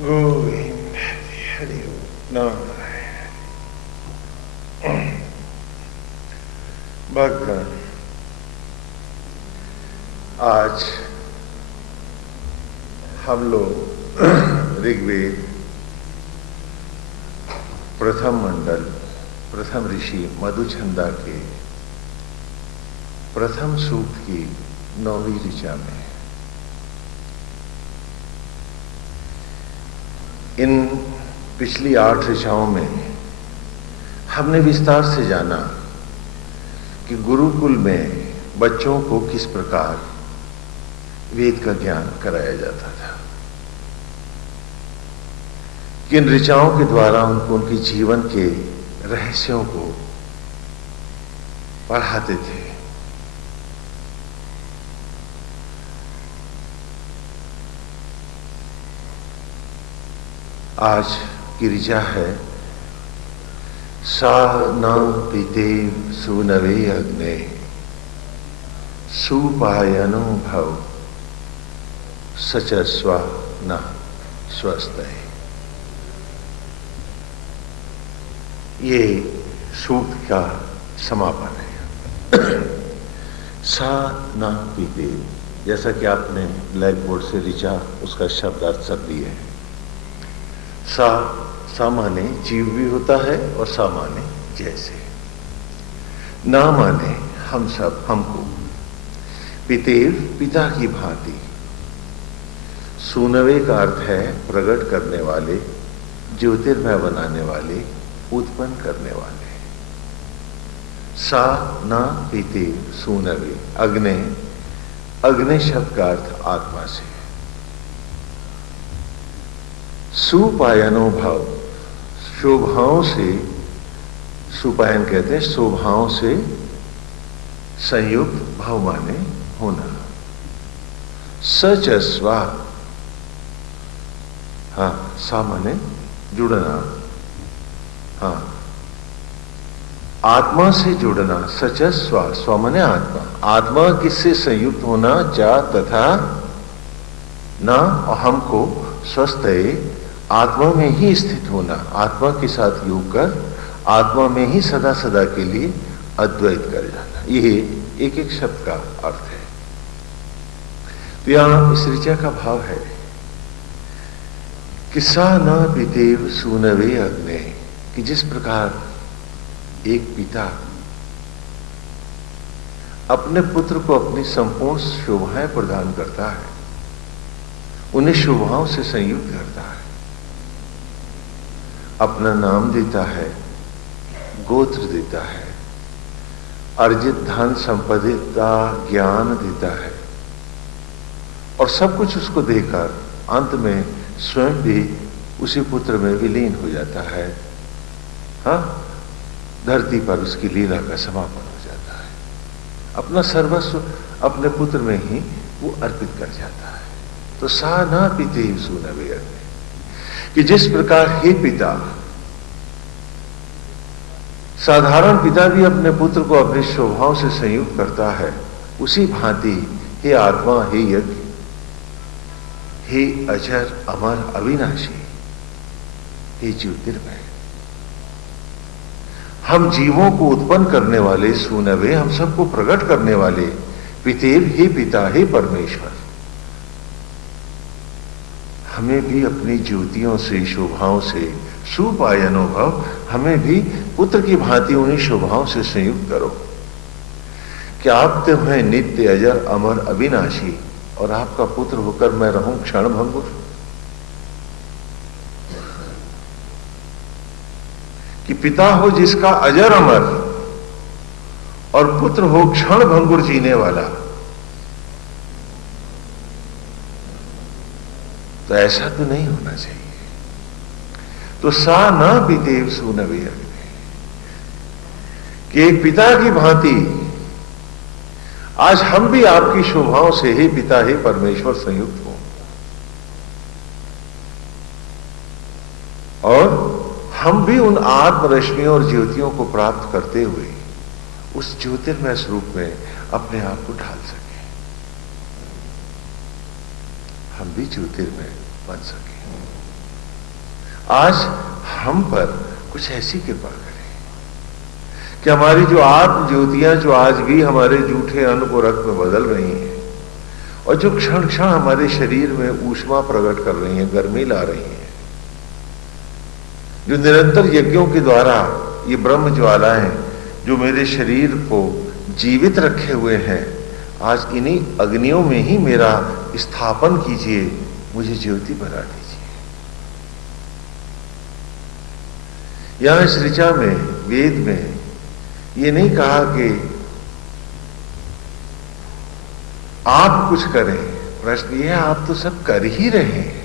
गोविंद हरि नारायण। भगवान आज हम लोग ऋग्वेद प्रथम मंडल प्रथम ऋषि मधुचंदा के प्रथम सूक्त की 9वीं ऋचा में इन पिछली 8 ऋचाओं में हमने विस्तार से जाना कि गुरुकुल में बच्चों को किस प्रकार वेद का ज्ञान कराया जाता था, किन ऋचाओं के द्वारा उनको उनके जीवन के रहस्यों को पढ़ाते थे। आज की ऋचा है सा न पितेव सूनवे अग्ने सुपायनो भव सचस्वा न स्वस्तये। ये सूक्त का समापन है। सा न पितेव, जैसा कि आपने ब्लैक बोर्ड से ऋचा उसका शब्दार्थ सब दिए है। सा माने जीव भी होता है और सा माने जैसे, ना माने हम सब, हमको, पितेव पिता की भांति, सूनवे का अर्थ है प्रकट करने वाले, ज्योतिर्मय बनाने वाले, उत्पन्न करने वाले। सा ना पितेव सूनवे, अग्ने, अग्नि शब्द का अर्थ आत्मा से। सुपायनो भाव, शोभाओं से, सुपायन कहते हैं शोभाओं से संयुक्त, भाव माने होना। सचस्वा, हाँ, सा माने जुड़ना, हाँ, आत्मा से जुड़ना। सचस्वा, स्व माने आत्मा, आत्मा किससे संयुक्त होना, चा तथा ना, और हमको स्वस्थ आत्मा में ही स्थित होना, आत्मा के साथ योग कर आत्मा में ही सदा सदा के लिए अद्वैत कर जाना। यह एक एक शब्द का अर्थ है। तो यहां इस ऋचा का भाव है कि सा न पितेव सूनवे अग्ने, कि जिस प्रकार एक पिता अपने पुत्र को अपनी संपूर्ण शोभाएं प्रदान करता है, उन्हें शोभाओं से संयुक्त करता है, अपना नाम देता है, गोत्र देता है, अर्जित धन संपदा ज्ञान देता है, और सब कुछ उसको देकर अंत में स्वयं भी उसी पुत्र में विलीन हो जाता है। हाँ, धरती पर उसकी लीला का समापन हो जाता है, अपना सर्वस्व अपने पुत्र में ही वो अर्पित कर जाता है। तो सा ना पितेव सूनवे अग्ने, कि जिस प्रकार हे पिता, साधारण पिता भी अपने पुत्र को अपनी शोभाओं से संयुक्त करता है, उसी भांति हे आत्मा, हे यज्ञ, हे अजर अमर अविनाशी, हे ज्योतिर्मय, हम जीवों को उत्पन्न करने वाले सूनवे, हम सबको प्रकट करने वाले पितेव, हे पिता, हे परमेश्वर, हमें भी अपनी ज्योतियों से, शोभाओं से, सुपायनो भव, हमें भी पुत्र की भांति उन्हीं शोभाओं से संयुक्त करो कि आप तो हैं नित्य अजर अमर अविनाशी, और आपका पुत्र होकर मैं रहूं क्षण भंगुर। कि पिता हो जिसका अजर अमर और पुत्र हो क्षण भंगुर जीने वाला, तो ऐसा तो नहीं होना चाहिए। तो सा ना पितेव सूनवे अग्ने, कि एक पिता की भांति आज हम भी आपकी शोभाओं से, हे पिता, हे परमेश्वर, संयुक्त हो, और हम भी उन आत्म रश्मियों और ज्योतियों को प्राप्त करते हुए उस ज्योतिर्मय स्वरूप में अपने आप को ढाल सके, हम भी ज्योतिर्मय बन सके। आज हम पर कुछ ऐसी कृपा करें कि हमारी जो आत्म ज्योतियां जो आज भी हमारे जूठे अन्न को रक्त में बदल रही हैं और जो क्षण क्षण हमारे शरीर में ऊष्मा प्रकट कर रही हैं, गर्मी ला रही हैं, जो निरंतर यज्ञों के द्वारा ये ब्रह्म ज्वालाएं जो मेरे शरीर को जीवित रखे हुए हैं, आज इन्हीं अग्नियों में ही मेरा स्थापन कीजिए, मुझे ज्योति बना दीजिए। यहां इस ऋचा में, वेद में ये नहीं कहा कि आप कुछ करें, प्रश्न ये है आप तो सब कर ही रहे हैं।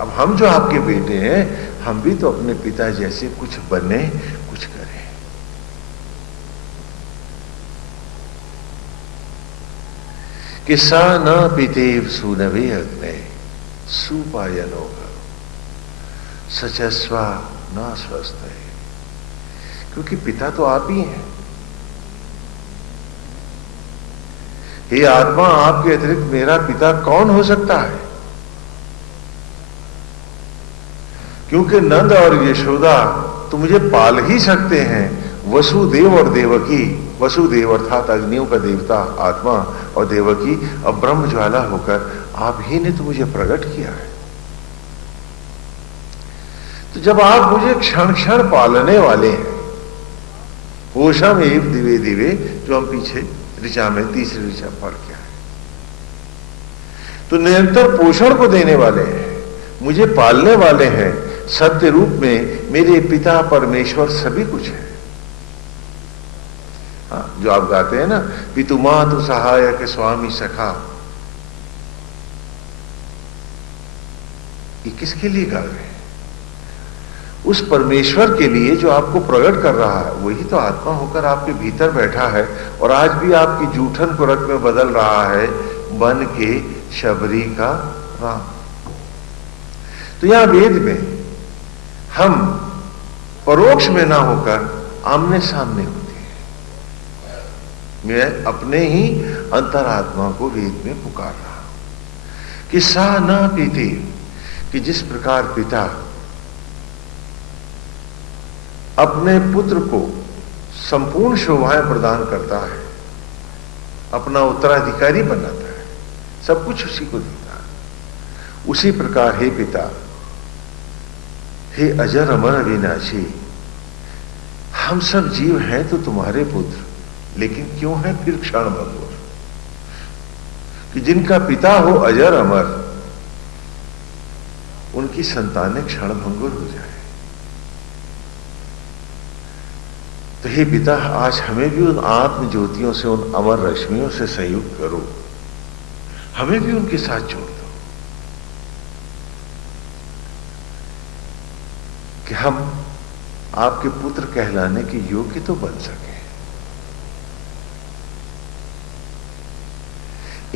अब हम जो आपके बेटे हैं, हम भी तो अपने पिता जैसे कुछ बने, कुछ करें। कि सा न पितेव सुनवे अग्ने सुपायनो सचस्वा न स्वस्थ है। क्योंकि पिता तो आप ही हैं। हे आत्मा, आपके अतिरिक्त मेरा पिता कौन हो सकता है? क्योंकि नंद और यशोदा तो मुझे पाल ही सकते हैं। वसुदेव और देवकी, वसुदेव अर्थात अग्नियों का देवता आत्मा और देवकी अब ब्रह्म ज्वाला होकर आप ही ने तो मुझे प्रकट किया है। तो जब आप मुझे क्षण क्षण पालने वाले हैं, पोषम एव दिवे दिवे, जो हम पीछे ऋचा में तीसरी ऋचा पढ़ के आए, तो निरंतर पोषण को देने वाले हैं, मुझे पालने वाले हैं, सत्य रूप में मेरे पिता परमेश्वर सभी कुछ है। हाँ, जो आप गाते हैं ना, पितु मातु सहायक स्वामी सखा, ये किसके लिए गा रहे हैं? उस परमेश्वर के लिए जो आपको प्रकट कर रहा है, वही तो आत्मा होकर आपके भीतर बैठा है और आज भी आपकी जूठन को रक्त में बदल रहा है, बन के शबरी का राम। तो यहां वेद में हम परोक्ष में ना होकर आमने सामने होते हैं। मैं अपने ही अंतरात्मा को वेद में पुकार रहा हूं कि सा न पीते, कि जिस प्रकार पिता अपने पुत्र को संपूर्ण शोभाएं प्रदान करता है, अपना उत्तराधिकारी बनाता है, सब कुछ उसी को देता है, उसी प्रकार हे पिता, हे अजर अमर अविनाशी, हम सब जीव हैं तो तुम्हारे पुत्र, लेकिन क्यों है फिर क्षण भंगुर? कि जिनका पिता हो अजर अमर, उनकी संतानें क्षण भंगुर हो जाए। तो हे पिता, आज हमें भी उन आत्म ज्योतियों से, उन अमर रश्मियों से संयुक्त करो, हमें भी उनके साथ जोड़ दो कि हम आपके पुत्र कहलाने के योग्य तो बन सके।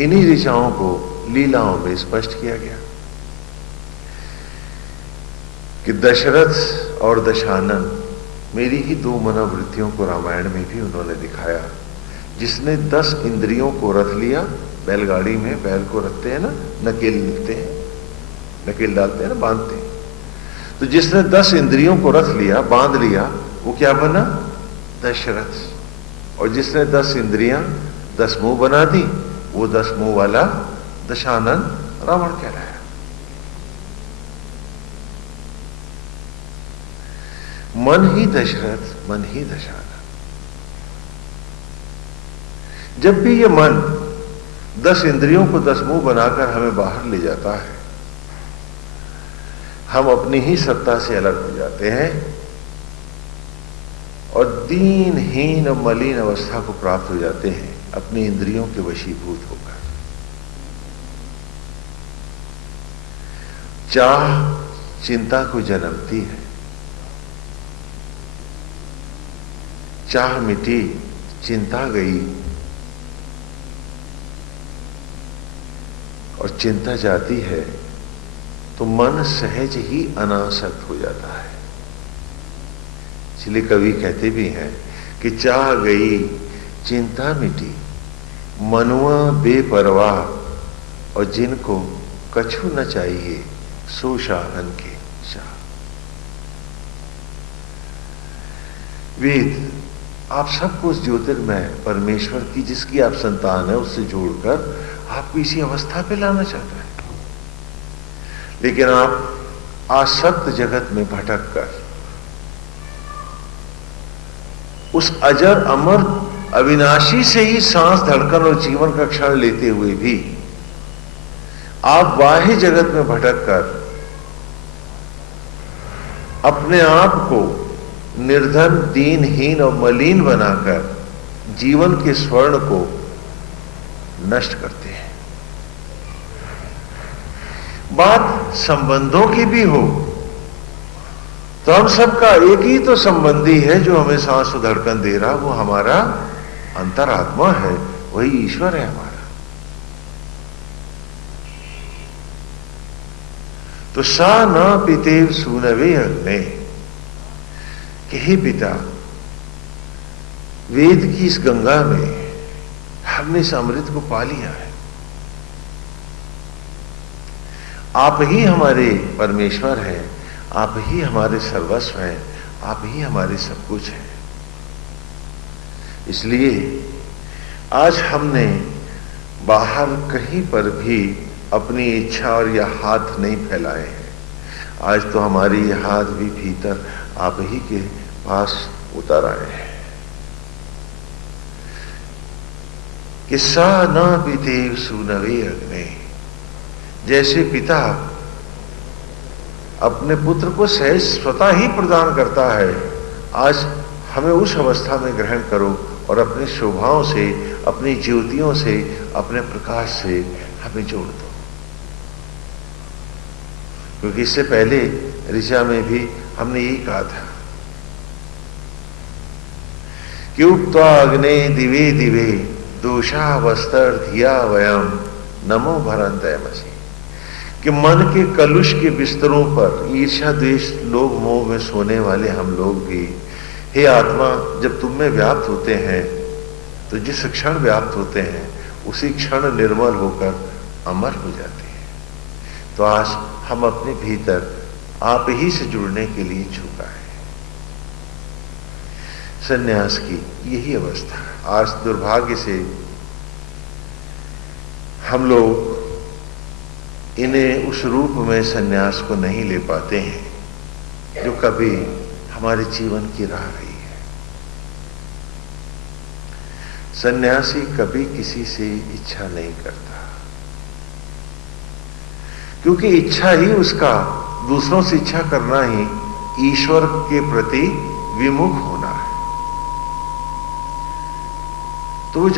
इन्हीं ऋचाओं को लीलाओं में स्पष्ट किया गया कि दशरथ और दशानन, मेरी ही दो मनोवृत्तियों को रामायण में भी उन्होंने दिखाया। जिसने 10 इंद्रियों को रख लिया, बैलगाड़ी में बैल को रखते हैं ना, नकेल मिलते हैं, नकेल डालते हैं ना, बांधते हैं, तो जिसने 10 इंद्रियों को रख लिया, बांध लिया, वो क्या बना? दशरथ। और जिसने 10 इंद्रियां 10 मुंह बना दी, वो 10 मुंह वाला दशानन रावण कहलाया। मन ही दशरथ, मन ही दशानन। जब भी ये मन 10 इंद्रियों को 10 मुंह बनाकर हमें बाहर ले जाता है, हम अपनी ही सत्ता से अलग हो जाते हैं और दीनहीन और मलिन अवस्था को प्राप्त हो जाते हैं, अपनी इंद्रियों के वशीभूत होकर। चाह चिंता को जन्मती है, चाह मिटी, चिंता गई, और चिंता जाती है तो मन सहज ही अनासक्त हो जाता है। इसलिए कवि कहते भी हैं कि चाह गई चिंता मिटी, मनुआ बेपरवाह, और जिनको कछु न चाहिए सो शाहन के शाह। वेद आप सबको उस ज्योतिर्मय परमेश्वर की, जिसकी आप संतान है, उससे जोड़कर आपको इसी अवस्था पे लाना चाहता है। लेकिन आप आसक्त जगत में भटक कर उस अजर अमर अविनाशी से ही सांस, धड़कन और जीवन का क्षण लेते हुए भी आप बाह्य जगत में भटक कर अपने आप को निर्धन, दीनहीन और मलिन बनाकर जीवन के स्वर्ण को नष्ट करते हैं। बात संबंधों की भी हो तो हम सबका एक ही तो संबंधी है जो हमें सांस और धड़कन दे रहा, वो हमारा अंतरात्मा है, वही ईश्वर है हमारा। तो सा न पितेव सूनवे अग्ने, कि हे पिता, वेद की इस गंगा में हमने इस अमृत को पा लिया है। आप ही हमारे परमेश्वर हैं, आप ही हमारे सर्वस्व हैं, आप ही हमारे सब कुछ हैं। इसलिए आज हमने बाहर कहीं पर भी अपनी इच्छा और यह हाथ नहीं फैलाए हैं। आज तो हमारी ये हाथ भी भीतर आप ही के पास उतर आए हैं कि सा न पितेव सूनवे अग्ने, जैसे पिता अपने पुत्र को सहज स्वतः ही प्रदान करता है, आज हमें उस अवस्था में ग्रहण करो और अपनी शोभाओं से, अपनी ज्योतियों से, अपने प्रकाश से हमें जोड़ दो। क्योंकि इससे पहले ऋचा में भी हमने यही कहा था कि उक्त्वा अग्ने दिवे दिवे दोषा वस्त्र धिया वयम नमो भरंतयमसि, कि मन के कलुष के बिस्तरों पर ईर्ष्या, द्वेष, लोभ, मोह में सोने वाले हम लोग भी, हे आत्मा, जब तुम में व्याप्त होते हैं तो जिस क्षण व्याप्त होते हैं उसी क्षण निर्मल होकर अमर हो जाते हैं। तो आज हम अपने भीतर आप ही से जुड़ने के लिए झुका है। संन्यास की यही अवस्था है। आज दुर्भाग्य से हम लोग इन्हें उस रूप में संन्यास को नहीं ले पाते हैं जो कभी हमारे जीवन की राह रही है। सन्यासी कभी किसी से इच्छा नहीं करता, क्योंकि इच्छा ही उसका, दूसरों से इच्छा करना ही ईश्वर के प्रति विमुख होना है। तो वो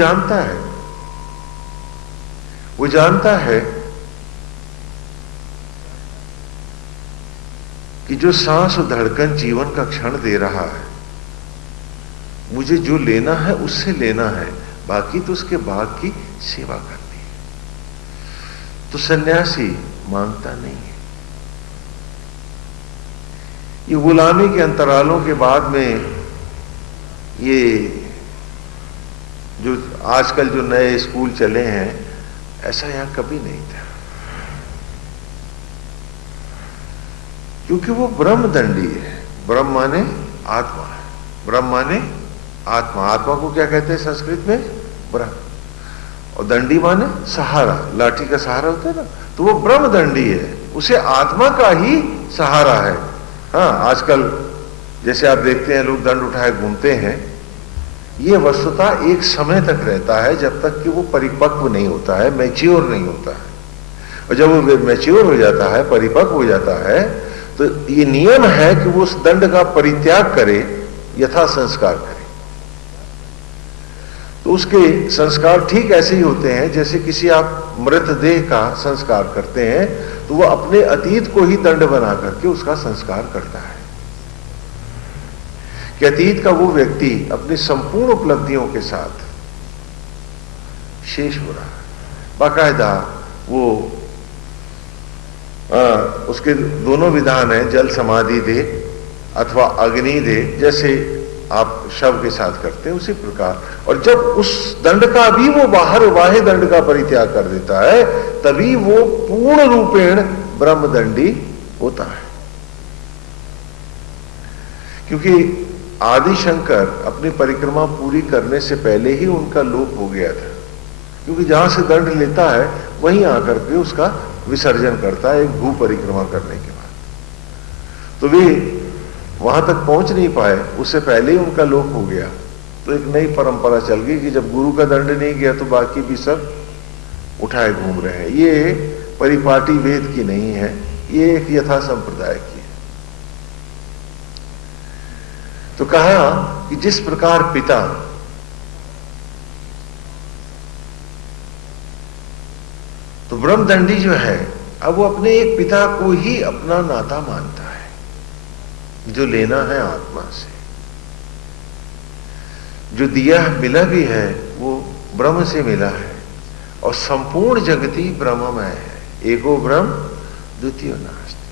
जानता है कि जो सांस और धड़कन जीवन का क्षण दे रहा है, मुझे जो लेना है उससे लेना है, बाकी तो उसके बाद की सेवा करनी है। तो सन्यासी मांगता नहीं है। ये गुलामी के अंतरालों के बाद में ये जो आजकल जो नए स्कूल चले हैं, ऐसा यहां कभी नहीं था, क्योंकि वो ब्रह्मदंडी है। ब्रह्म माने आत्मा है, ब्रह्म माने आत्मा। आत्मा को क्या कहते हैं संस्कृत में? ब्रह्म। और दंडी माने सहारा, लाठी का सहारा होता है ना, तो वो ब्रह्मदंडी है, उसे आत्मा का ही सहारा है। हाँ, आजकल जैसे आप देखते हैं लोग दंड उठाए घूमते हैं, ये वस्तुतः एक समय तक रहता है, जब तक कि वो परिपक्व नहीं होता है, मैच्योर नहीं होता है। और जब वो मैच्योर हो जाता है, परिपक्व हो जाता है, तो ये नियम है कि वो उस दंड का परित्याग करे, यथा संस्कार करे। तो उसके संस्कार ठीक ऐसे ही होते हैं जैसे किसी आप मृतदेह का संस्कार करते हैं, तो वो अपने अतीत को ही दंड बना करके उसका संस्कार करता है कि अतीत का वो व्यक्ति अपनी संपूर्ण उपलब्धियों के साथ शेष हो रहा है। बाकायदा वो उसके दोनों विधान हैं, जल समाधि दे अथवा अग्नि दे, जैसे आप शव के साथ करते हैं उसी प्रकार। और जब उस दंड का भी वो बाह्य दंड का परित्याग कर देता है, तभी वो पूर्ण रूपेण ब्रह्मदंडी होता है। क्योंकि आदि शंकर अपनी परिक्रमा पूरी करने से पहले ही उनका लोप हो गया था, क्योंकि जहां से दंड लेता है वहीं आकर के उसका विसर्जन करता है एक भू परिक्रमा करने के बाद। तो वे वहां तक पहुंच नहीं पाए, उससे पहले ही उनका लोप हो गया। तो एक नई परंपरा चल गई कि जब गुरु का दंड नहीं गया तो बाकी भी सब उठाए घूम रहे हैं। ये परिपाटी वेद की नहीं है, ये एक यथा संप्रदाय की है। तो कहा कि जिस प्रकार पिता तो ब्रह्मदंडी जो है, अब वो अपने एक पिता को ही अपना नाता मानता है, जो लेना है आत्मा से। जो दिया मिला भी है वो ब्रह्म से मिला है, और संपूर्ण जगती ब्रह्ममय है। एको ब्रह्म द्वितीय नास्ति,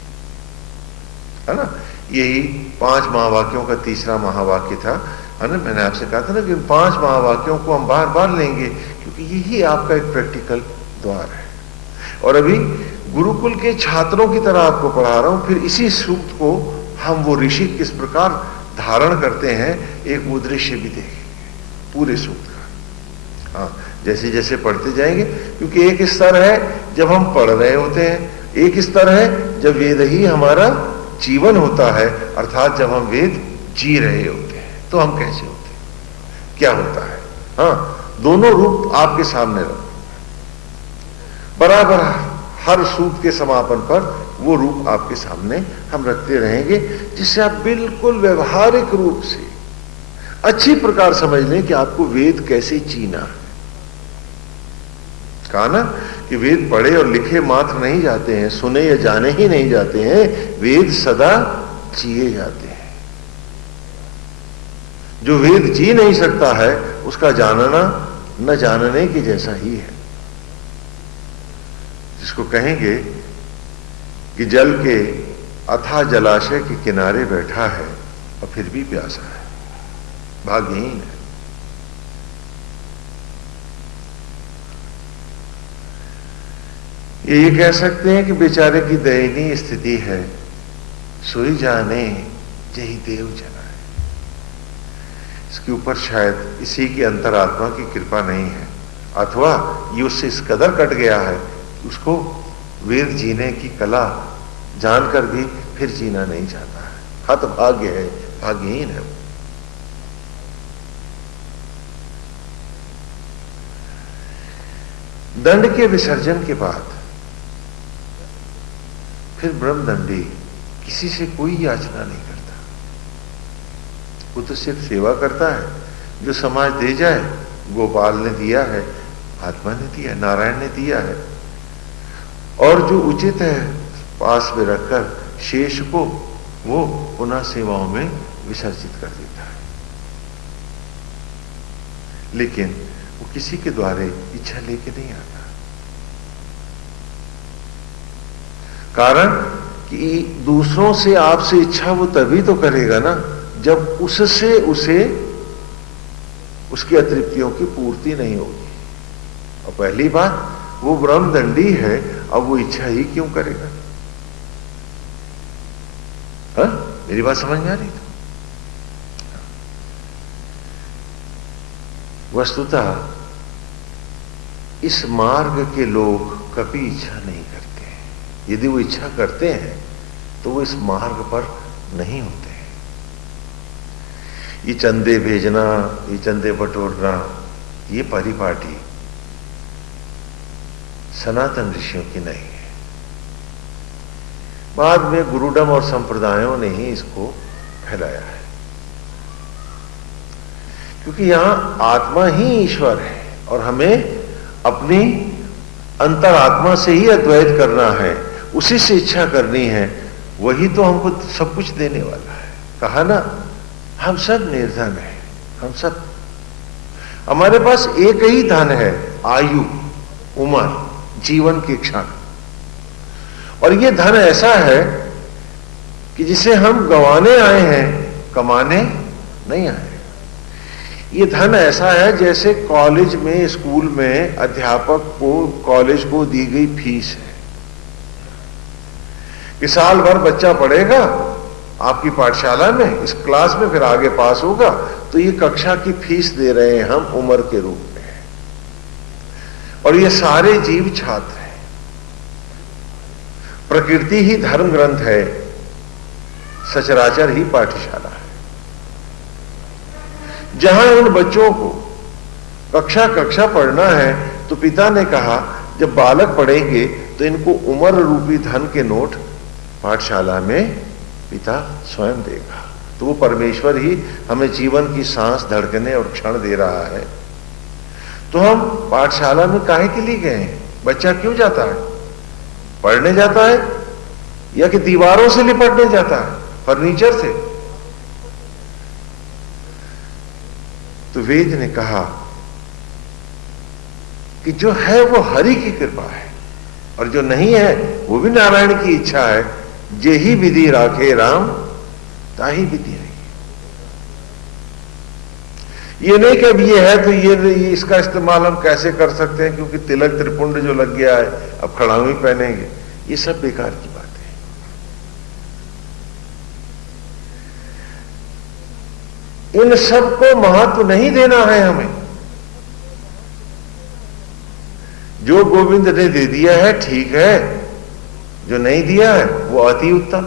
है ना। यही 5 महावाक्यों का तीसरा महावाक्य था, है ना। मैंने आपसे कहा था ना कि 5 महावाक्यों को हम बार बार लेंगे, क्योंकि यही आपका एक प्रैक्टिकल द्वार है। और अभी गुरुकुल के छात्रों की तरह आपको पढ़ा रहा हूं, फिर इसी सूक्त को हम वो ऋषि किस प्रकार धारण करते हैं, एक वो दृश्य भी देखेंगे पूरे सूक्त का। हाँ, जैसे जैसे पढ़ते जाएंगे, क्योंकि एक स्तर है जब हम पढ़ रहे होते हैं, एक स्तर है जब वेद ही हमारा जीवन होता है, अर्थात जब हम वेद जी रहे होते हैं। तो हम कैसे होते हैं, क्या होता है। हाँ, दोनों रूप आपके सामने रहो, बराबर हर सूक्त के समापन पर वो रूप आपके सामने हम रखते रहेंगे, जिससे आप बिल्कुल व्यवहारिक रूप से अच्छी प्रकार समझ लें कि आपको वेद कैसे जीना है। कहा ना कि वेद पढ़े और लिखे मात्र नहीं जाते हैं, सुने या जाने ही नहीं जाते हैं, वेद सदा जिए जाते हैं। जो वेद जी नहीं सकता है उसका जानना न जानने के जैसा ही है। जिसको कहेंगे कि जल के अथाह जलाशय के किनारे बैठा है और फिर भी प्यासा है, भाग्यहीन है। ये कह सकते हैं कि बेचारे की दयनीय स्थिति है, सोई जाने जही देव जनाए। इसके ऊपर शायद इसी की अंतरात्मा की कृपा नहीं है, अथवा ये उससे इस कदर कट गया है उसको वेद जीने की कला जानकर भी फिर जीना नहीं चाहता है। हत भाग्य है, भाग्यहीन है। दंड के विसर्जन के बाद फिर ब्रह्मदंडी किसी से कोई याचना नहीं करता, वो तो सिर्फ सेवा करता है। जो समाज दे जाए, गोपाल ने दिया है, आत्मा ने दिया, नारायण ने दिया है, और जो उचित है पास में रखकर शेष को वो पुनः सेवाओं में विसर्जित कर देता है। लेकिन वो किसी के द्वारे इच्छा लेके नहीं आता, कारण कि दूसरों से आपसे इच्छा वो तभी तो करेगा ना जब उससे उसे उसकी अतृप्तियों की पूर्ति नहीं होगी। और पहली बात, वो ब्रह्मदंडी है, अब वो इच्छा ही क्यों करेगा। हाँ, मेरी बात समझ में आ रही थी। वस्तुतः इस मार्ग के लोग कभी इच्छा नहीं करते हैं। यदि वो इच्छा करते हैं तो वो इस मार्ग पर नहीं होते हैं। ये चंदे भेजना, ये चंदे बटोरना, ये परिपाटी सनातन ऋषियों की नहीं है। बाद में गुरुडम और संप्रदायों ने ही इसको फैलाया है, क्योंकि यहां आत्मा ही ईश्वर है और हमें अपनी अंतरात्मा से ही अद्वैत करना है, उसी से इच्छा करनी है। वही तो हमको सब कुछ देने वाला है। कहा ना, हम सब निर्धन है, हम सब, हमारे पास एक ही धन है, आयु, उम्र, जीवन के क्षण। और ये धन ऐसा है कि जिसे हम गंवाने आए हैं, कमाने नहीं आए। ये धन ऐसा है जैसे कॉलेज में, स्कूल में अध्यापक को, कॉलेज को दी गई फीस है कि साल भर बच्चा पढ़ेगा आपकी पाठशाला में, इस क्लास में फिर आगे पास होगा, तो ये कक्षा की फीस दे रहे हैं हम उम्र के रूप में, और ये सारे जीव छात्र हैं। प्रकृति ही धर्म ग्रंथ है, सचराचर ही पाठशाला है। जहां इन बच्चों को कक्षा कक्षा पढ़ना है, तो पिता ने कहा जब बालक पढ़ेंगे तो इनको उम्र रूपी धन के नोट पाठशाला में पिता स्वयं देगा। तो वो परमेश्वर ही हमें जीवन की सांस, धड़कने और क्षण दे रहा है। तो हम पाठशाला में काहे के लिए गए हैं? बच्चा क्यों जाता है? पढ़ने जाता है या कि दीवारों से लिपटने जाता है, फर्नीचर से? तो वेद ने कहा कि जो है वो हरि की कृपा है, और जो नहीं है वो भी नारायण की इच्छा है। जे ही विधि राखे राम ताही विधि रही। ये नहीं कि अब ये है तो ये इसका इस्तेमाल हम कैसे कर सकते हैं, क्योंकि तिलक त्रिपुंड जो लग गया है अब खड़ावी पहनेंगे, ये सब बेकार की बात है। इन सब को महत्व नहीं देना है हमें। जो गोविंद ने दे दिया है ठीक है, जो नहीं दिया है वो अति उत्तम।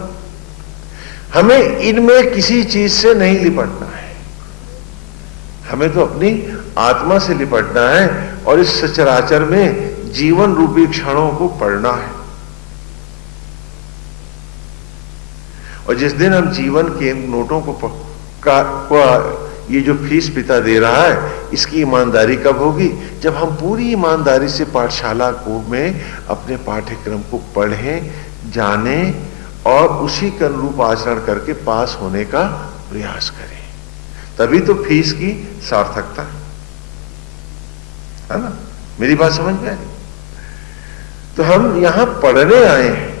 हमें इनमें किसी चीज से नहीं लिपटना है, हमें तो अपनी आत्मा से लिपटना है और इस सचराचर में जीवन रूपी क्षणों को पढ़ना है। और जिस दिन हम जीवन के नोटों को ये जो फीस पिता दे रहा है, इसकी ईमानदारी कब होगी? जब हम पूरी ईमानदारी से पाठशाला को में अपने पाठ्यक्रम को पढ़ें, जानें और उसी के अनुरूप आचरण करके पास होने का प्रयास करें। तभी तो फीस की सार्थकता है ना। मेरी बात समझ में आई? तो हम यहां पढ़ने आए हैं।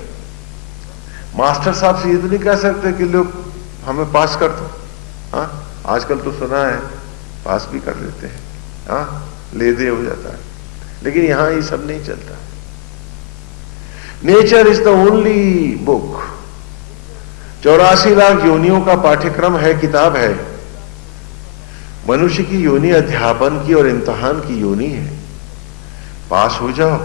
मास्टर साहब से ये तो नहीं कह सकते कि लोग हमें पास कर दो। हाँ, आजकल तो सुना है पास भी कर लेते हैं, हाँ, ले दे हो जाता है। लेकिन यहां ये सब नहीं चलता। Nature is the only book. 84 lakh योनियों का पाठ्यक्रम है, किताब है। मनुष्य की योनि अध्यापन की और इम्तिहान की योनि है। पास हो जाओ,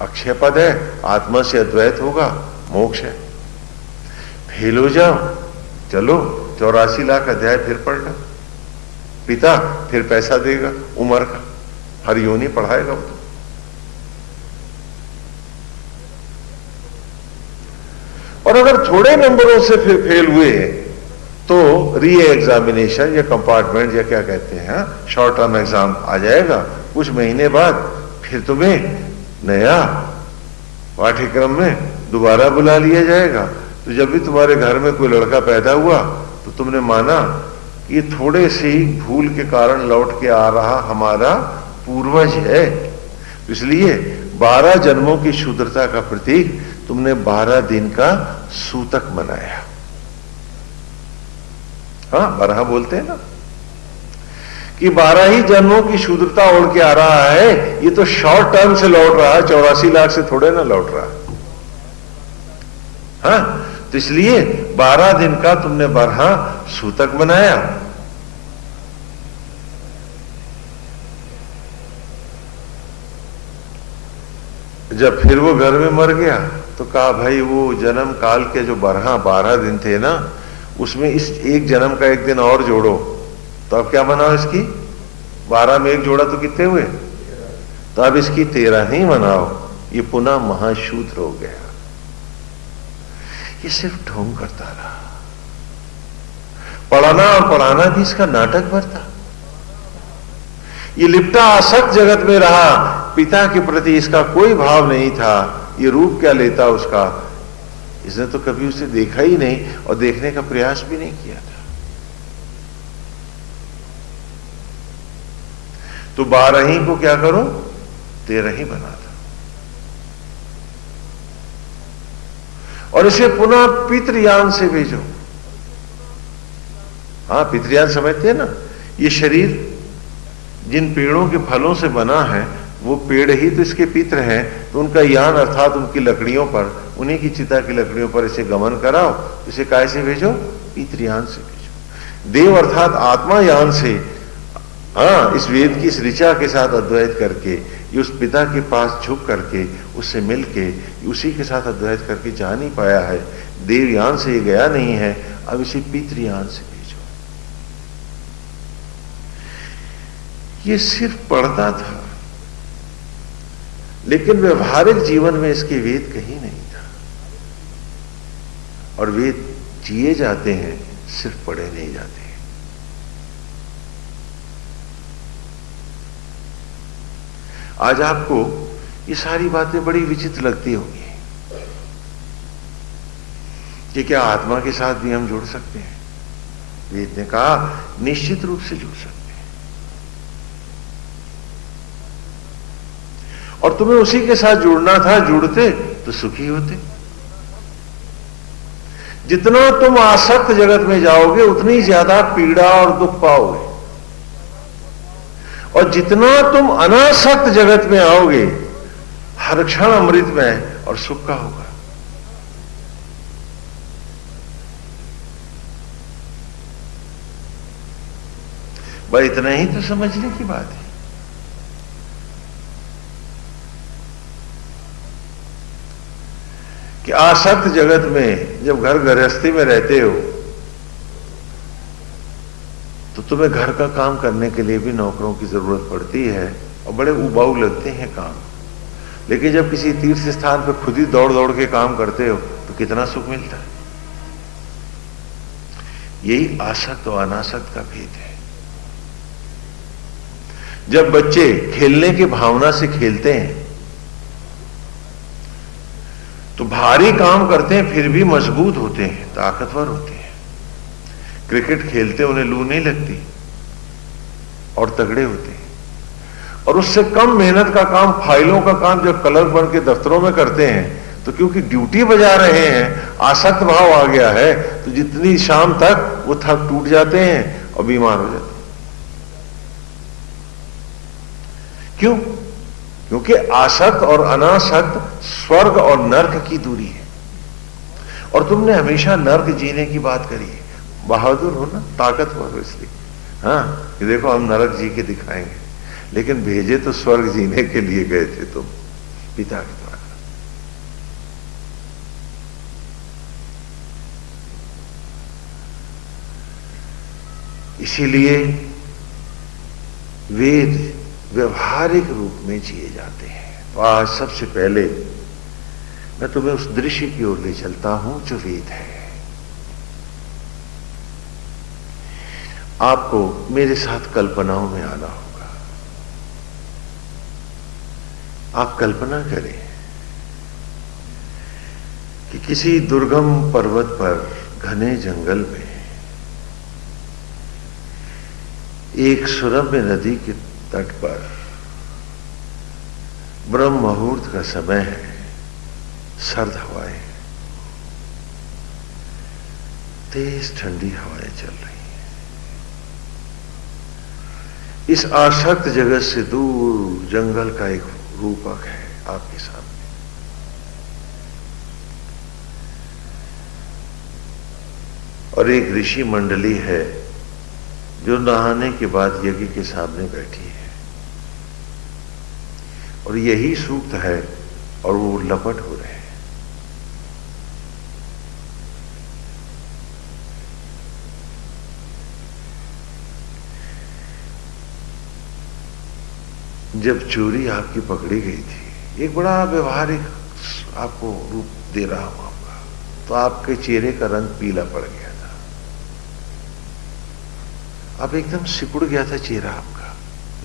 अक्षय पद है, आत्मा से अद्वैत होगा, मोक्ष है। फेल हो जाओ, चलो 84 लाख अध्याय फिर पढ़ना, पिता फिर पैसा देगा उम्र का, हर योनि पढ़ाएगा वो। और अगर थोड़े नंबरों से फिर फेल हुए तो री एग्जामिनेशन या कंपार्टमेंट या क्या कहते हैं, शॉर्ट टर्म एग्जाम आ जाएगा कुछ महीने बाद। फिर तुम्हें नया पाठ्यक्रम में दोबारा बुला लिया जाएगा। तो जब भी तुम्हारे घर में कोई लड़का पैदा हुआ तो तुमने माना कि थोड़े से ही भूल के कारण लौट के आ रहा हमारा पूर्वज है, इसलिए 12 जन्मों की शुद्धता का प्रतीक तुमने 12 दिन का सूतक मनाया। हाँ, 12 बोलते हैं ना कि 12 ही जन्मों की शुद्धता ओढ़ के आ रहा है। ये तो शॉर्ट टर्म से लौट रहा है, 84 लाख से थोड़े ना लौट रहा है। हाँ, तो इसलिए 12 दिन का तुमने 12 सूतक बनाया। जब फिर वो घर में मर गया तो कहा भाई वो जन्म काल के जो 12 दिन थे ना, उसमें इस एक जन्म का एक दिन और जोड़ो। तो अब क्या बनाओ इसकी? 12 में एक जोड़ा तो कितने हुए? तो अब इसकी 13 ही मनाओ। ये पुनः महाशूद्र हो गया। ये सिर्फ ढोंग करता रहा। पढ़ाना और पढ़ाना भी इसका नाटक भर था। ये लिपटा आसक्त जगत में रहा, पिता के प्रति इसका कोई भाव नहीं था। ये रूप क्या लेता उसका, इसने तो कभी उसे देखा ही नहीं और देखने का प्रयास भी नहीं किया था। तो 12 ही को क्या करो, 13 ही बना था। और इसे पुनः पितृयान से भेजो। हाँ, पितृयान समझते हैं ना, ये शरीर जिन पेड़ों के फलों से बना है वो पेड़ ही तो इसके पितृ हैं। तो उनका यान अर्थात उनकी लकड़ियों पर उन्हीं की चिता की लकड़ियों पर इसे गमन कराओ, इसे काय से भेजो? पितृयान से भेजो। देव अर्थात आत्मा यान से, हाँ, इस वेद की इस ऋचा के साथ अद्वैत करके, ये उस पिता के पास झुक करके, उससे मिलके, उसी के साथ अद्वैत करके जा नहीं पाया है। देवयान से ये गया नहीं है, अब इसे पितृयान से भेजो। ये सिर्फ पढ़ता था, लेकिन व्यवहारिक जीवन में इसके वेद कहीं नहीं था। और वेद जिए जाते हैं, सिर्फ पढ़े नहीं जाते। आज आपको ये सारी बातें बड़ी विचित्र लगती होंगी कि क्या आत्मा के साथ भी हम जुड़ सकते हैं? वेद ने कहा निश्चित रूप से जुड़ सकते हैं, और तुम्हें उसी के साथ जुड़ना था, जुड़ते तो सुखी होते। जितना तुम आसक्त जगत में जाओगे उतनी ज्यादा पीड़ा और दुख पाओगे, और जितना तुम अनासक्त जगत में आओगे हर क्षण अमृतमय और सुख का होगा। भाई इतना ही तो समझने की बात है। कि आसक्त जगत में जब घर गृहस्थी में रहते हो तो तुम्हें घर का काम करने के लिए भी नौकरों की जरूरत पड़ती है, और बड़े उबाऊ लगते हैं काम। लेकिन जब किसी तीर्थ स्थान पर खुद ही दौड़ दौड़ के काम करते हो तो कितना सुख मिलता है। यही आसक्त और अनासक्त का भेद है। जब बच्चे खेलने की भावना से खेलते हैं तो भारी काम करते हैं, फिर भी मजबूत होते हैं, ताकतवर होते हैं। क्रिकेट खेलते उन्हें लू नहीं लगती और तगड़े होते हैं। और उससे कम मेहनत का काम, फाइलों का काम जब क्लर्क बन के दफ्तरों में करते हैं तो क्योंकि ड्यूटी बजा रहे हैं, आसक्त भाव आ गया है, तो जितनी शाम तक वो थक टूट जाते हैं और बीमार हो जाते हैं। क्यों? क्योंकि आसक्त और अनासक्त स्वर्ग और नर्क की दूरी है। और तुमने हमेशा नर्क जीने की बात करी है। बहादुर हो ना, ताकतवर हो इसलिए, हाँ, कि देखो हम नरक जी के दिखाएंगे। लेकिन भेजे तो स्वर्ग जीने के लिए गए थे तुम पिता के द्वारा। इसीलिए वेद व्यवहारिक रूप में जिए जाते हैं। तो आज सबसे पहले मैं तुम्हें उस दृश्य की ओर ले चलता हूं जो वेद है। आपको मेरे साथ कल्पनाओं में आना होगा। आप कल्पना करें कि किसी दुर्गम पर्वत पर, घने जंगल में, एक सुरम्य नदी के तट पर ब्रह्म मुहूर्त का समय है, सर्द हवाएं, तेज ठंडी हवाएं चल रही हैं। इस आसक्त जगत से दूर जंगल का एक रूपक है आपके सामने। और एक ऋषि मंडली है जो नहाने के बाद यज्ञ के सामने बैठी है, और यही सूक्त है और वो लपट हो रहे हैं। जब चोरी आपकी पकड़ी गई थी, एक बड़ा व्यवहारिक आपको रूप दे रहा हूं आपका, तो आपके चेहरे का रंग पीला पड़ गया था। अब एकदम सिकुड़ गया था चेहरा आपका,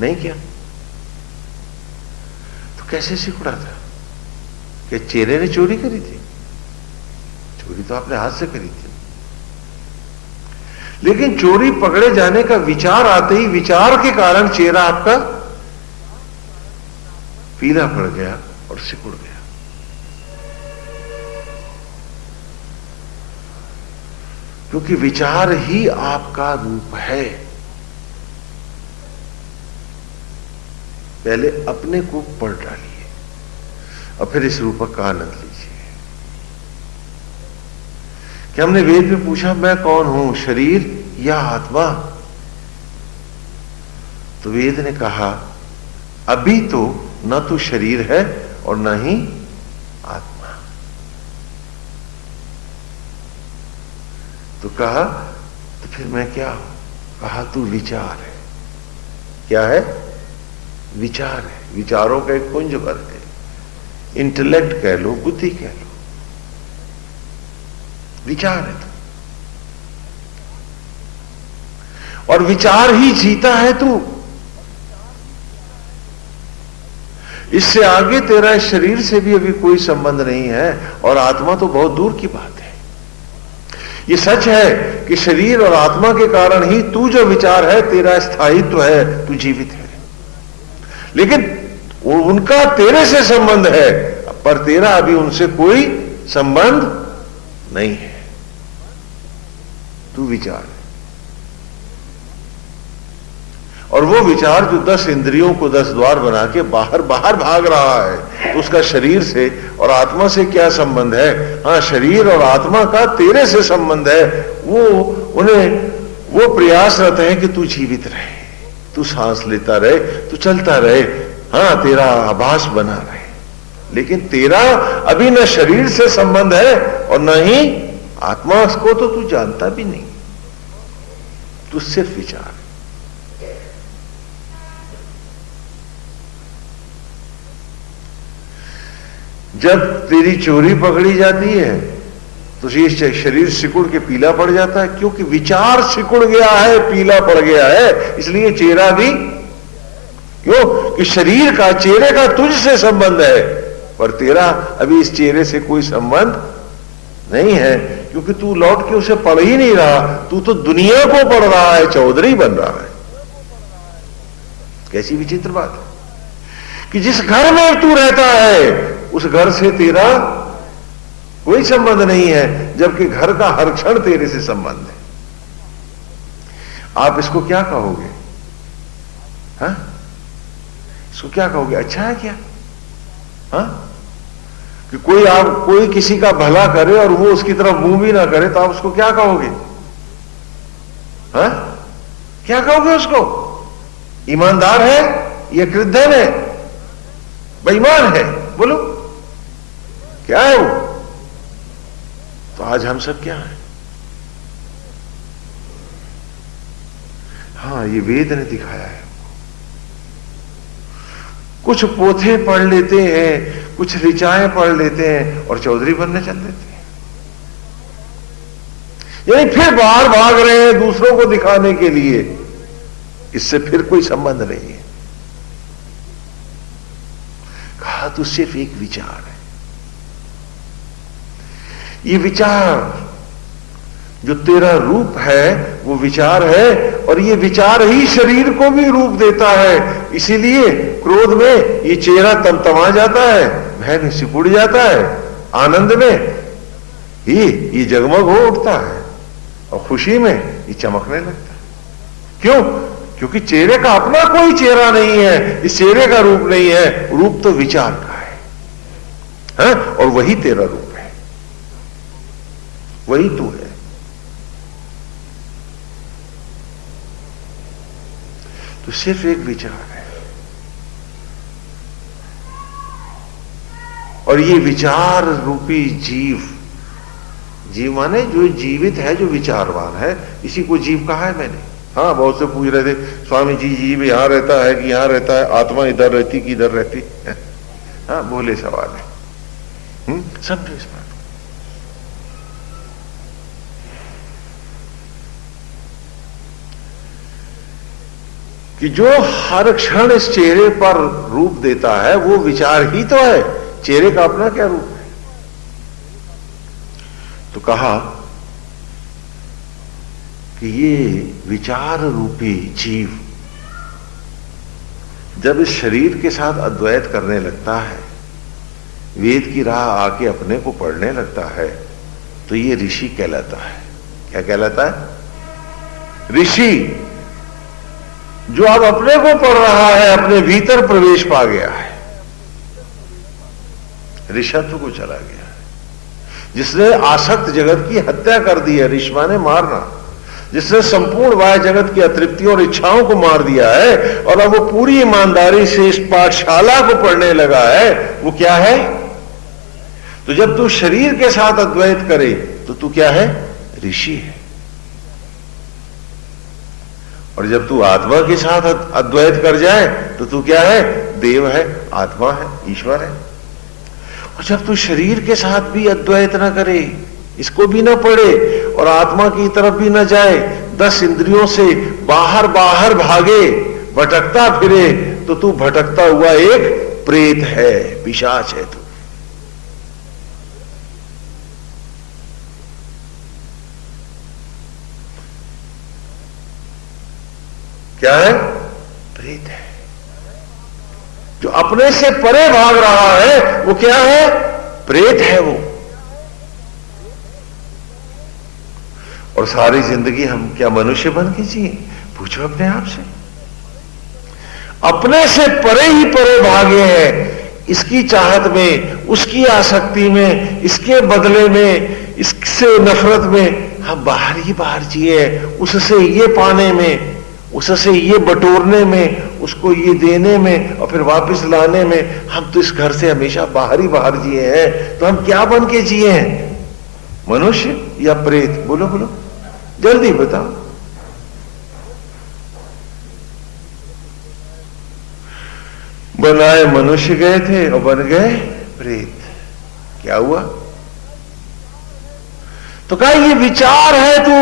नहीं क्या? तो कैसे सिकुड़ा था? क्या चेहरे ने चोरी करी थी? चोरी तो आपने हाथ से करी थी। लेकिन चोरी पकड़े जाने का विचार आते ही, विचार के कारण चेहरा आपका पीला पड़ गया और सिकुड़ गया। क्योंकि विचार ही आपका रूप है। पहले अपने को पढ़ डालिए और फिर इस रूपक का आनंद लीजिए। कि हमने वेद में पूछा मैं कौन हूं, शरीर या आत्मा? तो वेद ने कहा अभी तो न तो शरीर है और न ही आत्मा। तो कहा तो फिर मैं क्या हूं? कहा तू विचार है। क्या है? विचार है। विचारों का एक पुंज भर है, इंटेलेक्ट कह लो, बुद्धि कह लो, विचार है तू। और विचार ही जीता है तू। इससे आगे तेरा शरीर से भी अभी कोई संबंध नहीं है, और आत्मा तो बहुत दूर की बात है। ये सच है कि शरीर और आत्मा के कारण ही तू जो विचार है, तेरा स्थायित्व है, तू जीवित है। लेकिन उनका तेरे से संबंध है, पर तेरा अभी उनसे कोई संबंध नहीं है। तू विचार है। और वो विचार जो 10 इंद्रियों को 10 द्वार बना के बाहर बाहर भाग रहा है, तो उसका शरीर से और आत्मा से क्या संबंध है? हाँ, शरीर और आत्मा का तेरे से संबंध है। वो प्रयासरत है कि तू जीवित रहे, तू सांस लेता रहे, तू चलता रहे, हाँ, तेरा आभास बना रहे। लेकिन तेरा अभी न शरीर से संबंध है और न ही आत्मा को तो तू जानता भी नहीं। तू सिर्फ विचार। जब तेरी चोरी पकड़ी जाती है तो ये शरीर सिकुड़ के पीला पड़ जाता है, क्योंकि विचार सिकुड़ गया है, पीला पड़ गया है। इसलिए चेहरा भी क्यों कि शरीर का, चेहरे का तुझसे संबंध है, पर तेरा अभी इस चेहरे से कोई संबंध नहीं है, क्योंकि तू लौट के उसे पढ़ ही नहीं रहा। तू तो दुनिया को पढ़ रहा है, चौधरी बन रहा है। कैसी विचित्र बात है कि जिस घर में तू रहता है उस घर से तेरा कोई संबंध नहीं है, जबकि घर का हर क्षण तेरे से संबंध है। आप इसको क्या कहोगे? हाँ, इसको क्या कहोगे? अच्छा है क्या? हाँ, कि कोई किसी का भला करे और वो उसकी तरफ मुंह भी ना करे, तो आप उसको क्या कहोगे? हाँ, क्या कहोगे उसको? ईमानदार है या कृद्धन है, बेईमान है? बोलो क्या है वो? तो आज हम सब क्या हैं? हाँ, ये वेद ने दिखाया है। कुछ पोथे पढ़ लेते हैं, कुछ ऋचाएं पढ़ लेते हैं और चौधरी बनने चल देते हैं। यानी फिर बाहर भाग रहे हैं दूसरों को दिखाने के लिए। इससे फिर कोई संबंध नहीं है। कहा तो सिर्फ एक विचार है। ये विचार जो तेरा रूप है वो विचार है, और ये विचार ही शरीर को भी रूप देता है। इसीलिए क्रोध में ये चेहरा तमतमा जाता है, भय में सिकुड़ जाता है, आनंद में ये जगमग हो उठता है, और खुशी में ये चमकने लगता है। क्यों? क्योंकि चेहरे का अपना कोई चेहरा नहीं है, इस चेहरे का रूप नहीं है, रूप तो विचार का है, हाँ? और वही तेरा रूप है, वही तू है। तो सिर्फ एक विचार है, और ये विचार रूपी जीव माने जो जीवित है, जो विचारवान है, इसी को जीव कहा है मैंने। हाँ, बहुत से पूछ रहे थे, स्वामी जी जीव यहां रहता है कि यहां रहता है, आत्मा इधर रहती कि इधर रहती? हाँ, बोले सवाल है। समझो इस बात कि जो हर क्षण इस चेहरे पर रूप देता है वो विचार ही तो है। चेहरे का अपना क्या रूप है? तो कहा कि ये विचार रूपी जीव जब इस शरीर के साथ अद्वैत करने लगता है, वेद की राह आके अपने को पढ़ने लगता है, तो ये ऋषि कहलाता है। क्या कहलाता है? ऋषि, जो अब अपने को पढ़ रहा है, अपने भीतर प्रवेश पा गया है, ऋषत्व को चला गया है। जिसने आसक्त जगत की हत्या कर दी है, रिश्मा ने मारना, जिसने संपूर्ण वाय जगत की अतृप्तियों और इच्छाओं को मार दिया है, और अब वो पूरी ईमानदारी से इस पाठशाला को पढ़ने लगा है, वो क्या है? तो जब तू शरीर के साथ अद्वैत करे तो तू क्या है? ऋषि है। और जब तू आत्मा के साथ अद्वैत कर जाए तो तू क्या है? देव है, आत्मा है, ईश्वर है। और जब तू शरीर के साथ भी अद्वैत ना करे, इसको भी ना पढ़े और आत्मा की तरफ भी ना जाए, 10 इंद्रियों से बाहर बाहर भागे, भटकता फिरे, तो तू भटकता हुआ एक प्रेत है, पिशाच है तू। क्या है? प्रेत है। जो अपने से परे भाग रहा है वो क्या है? प्रेत है वो। और सारी जिंदगी हम क्या मनुष्य बन के जिए? पूछो अपने आप से। अपने से परे ही परे भागे हैं, इसकी चाहत में, उसकी आसक्ति में, इसके बदले में, इससे नफरत में हम बाहर ही बाहर जिए, उससे ये पाने में, उससे ये बटोरने में, उसको ये देने में और फिर वापस लाने में। हम तो इस घर से हमेशा बाहर ही बाहर जिए हैं। तो हम क्या बन के जिए हैं? मनुष्य या प्रेत? बोलो बोलो, जल्दी बताओ। बनाए मनुष्य गए थे और बन गए प्रेत। क्या हुआ? तो कहा ये विचार है, तू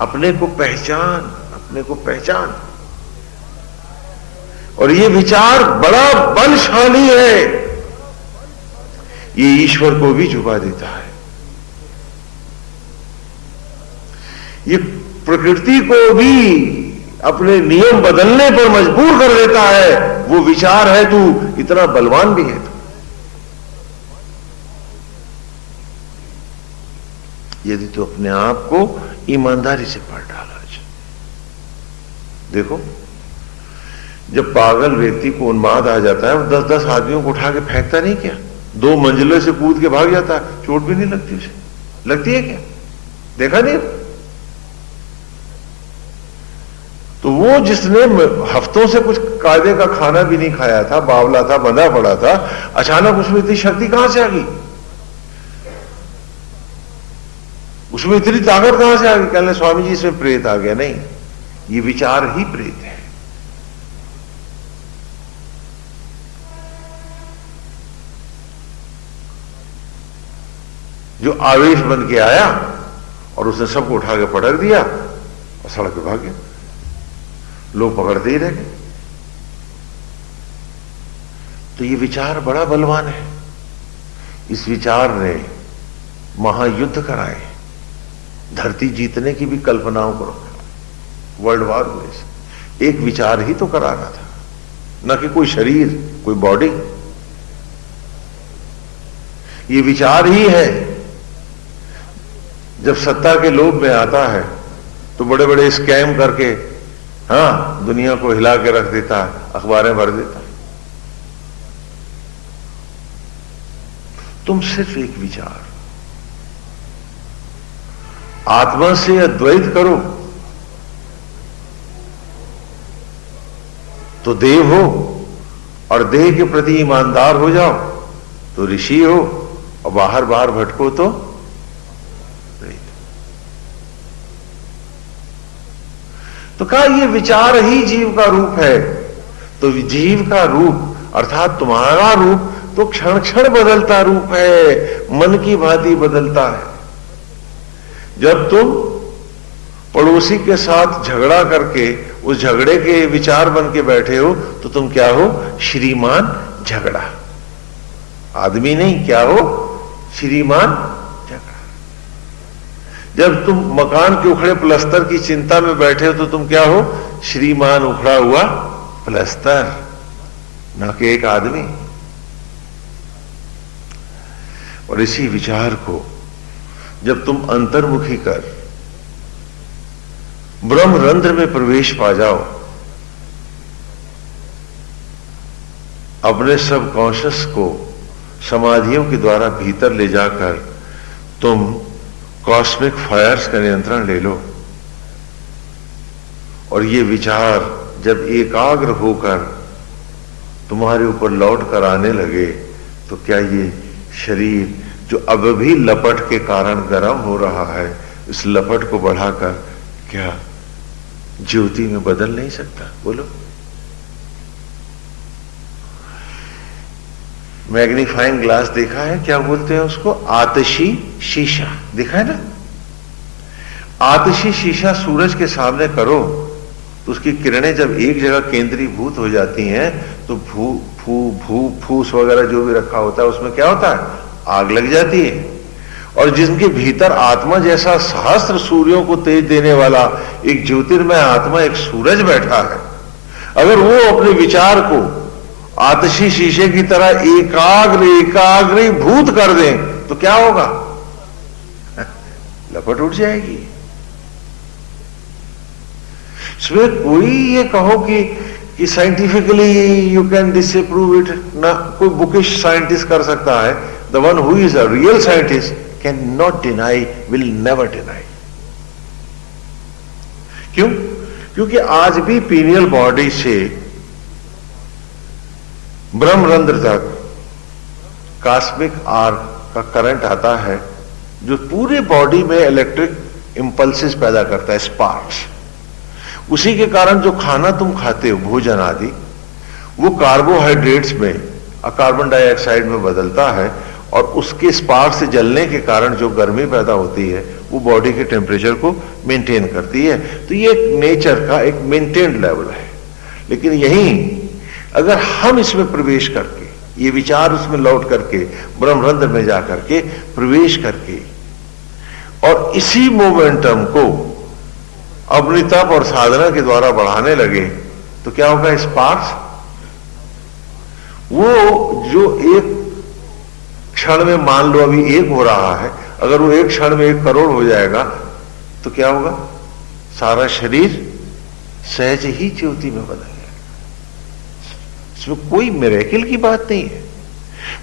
अपने को पहचान, अपने को पहचान। और ये विचार बड़ा बलशाली है, ये ईश्वर को भी झुका देता है, ये प्रकृति को भी अपने नियम बदलने पर मजबूर कर देता है। वो विचार है तू, इतना बलवान भी है तू। यदि तू अपने आप को ईमानदारी से पढ़ डाला। देखो, जब पागल व्यक्ति को उन्माद आ जाता है, वो 10-10 आदमियों को उठा के फेंकता नहीं क्या? 2 मंजिलों से कूद के भाग जाता है, चोट भी नहीं लगती उसे। लगती है क्या? देखा नहीं? तो वो जिसने हफ्तों से कुछ कायदे का खाना भी नहीं खाया था, बावला था, बंधा पड़ा था, अचानक उसमें इतनी शक्ति कहां से आ गई? उसमें इतनी ताकत कहां से आ गई? कहने स्वामी जी इसमें प्रेत आ गया। नहीं, ये विचार ही प्रेत है। जो आवेश बन के आया और उसने सबको उठा के पटक दिया और सड़क पे भाग गया। लोग पकड़ते ही रह गए। तो ये विचार बड़ा बलवान है। इस विचार ने महायुद्ध कराए, धरती जीतने की भी कल्पनाओं करो। वर्ल्ड वार हुए, एक विचार ही तो कराना था, न कि कोई शरीर, कोई बॉडी। ये विचार ही है। जब सत्ता के लोभ में आता है तो बड़े बड़े स्कैम करके दुनिया को हिला के रख देता है, अखबारें भर देता है। तुम सिर्फ एक विचार, आत्मा से अद्वैत करो तो देव हो, और देह के प्रति ईमानदार हो जाओ तो ऋषि हो, और बाहर बाहर भटको तो प्रेत। तो कहा ये विचार ही जीव का रूप है। तो जीव का रूप अर्थात तुम्हारा रूप तो क्षण क्षण बदलता रूप है, मन की भांति बदलता है। जब तुम पड़ोसी के साथ झगड़ा करके उस झगड़े के विचार बन के बैठे हो तो तुम क्या हो? श्रीमान झगड़ा। आदमी नहीं, क्या हो? श्रीमान झगड़ा। जब तुम मकान के उखड़े प्लस्तर की चिंता में बैठे हो तो तुम क्या हो? श्रीमान उखड़ा हुआ प्लस्तर, ना कि एक आदमी। और इसी विचार को जब तुम अंतर्मुखी कर ब्रह्म रंध्र में प्रवेश पा जाओ, अपने सब कॉन्शियस को समाधियों के द्वारा भीतर ले जाकर तुम कॉस्मिक फायर्स का नियंत्रण ले लो और ये विचार जब एकाग्र होकर तुम्हारे ऊपर लौट कर आने लगे तो क्या ये शरीर जो अब भी लपट के कारण गर्म हो रहा है, इस लपट को बढ़ाकर क्या ज्योति में बदल नहीं सकता? बोलो। मैग्नीफाइंग ग्लास देखा है, क्या बोलते हैं उसको? आतशी शीशा देखा है ना? आतशी शीशा सूरज के सामने करो तो उसकी किरणें जब एक जगह केंद्रीभूत हो जाती हैं तो फूस वगैरह जो भी रखा होता है उसमें क्या होता है? आग लग जाती है। और जिनके भीतर आत्मा जैसा सहस्त्र सूर्यों को तेज देने वाला एक ज्योतिर्मय आत्मा, एक सूरज बैठा है, अगर वो अपने विचार को आतशी शीशे की तरह एकाग्रीभूत कर दें तो क्या होगा? लपट उठ जाएगी। इसमें कोई ये कहो कि scientifically you can disapprove it ना, कोई बुकिश साइंटिस्ट कर सकता है। The one who is a real scientist can not deny, will never deny. क्यों? क्योंकि आज भी पीनियल बॉडी से ब्रह्मरंध्र तक कॉस्मिक आर्क का करंट आता है जो पूरे बॉडी में इलेक्ट्रिक इंपल्सेस पैदा करता है, स्पार्क्स। उसी के कारण जो खाना तुम खाते हो, भोजन आदि, वो कार्बोहाइड्रेट्स में कार्बन डाइऑक्साइड में बदलता है और उसके स्पार्क से जलने के कारण जो गर्मी पैदा होती है वो बॉडी के टेम्परेचर को मेंटेन करती है। तो ये एक नेचर का एक मेंटेन्ड लेवल है। लेकिन यहीं अगर हम इसमें प्रवेश करके, ये विचार उसमें लौट करके, ब्रह्मरंध्र में जाकर के प्रवेश करके और इसी मोमेंटम को अपनी तप और साधना के द्वारा बढ़ाने लगे तो क्या होगा? स्पार्क्स वो जो एक क्षण में, मान लो अभी 1 हो रहा है, अगर वो एक क्षण में 1 करोड़ हो जाएगा तो क्या होगा? सारा शरीर सहज ही ज्योति में बदल जाएगा। इसमें कोई मिरेकल की बात नहीं है।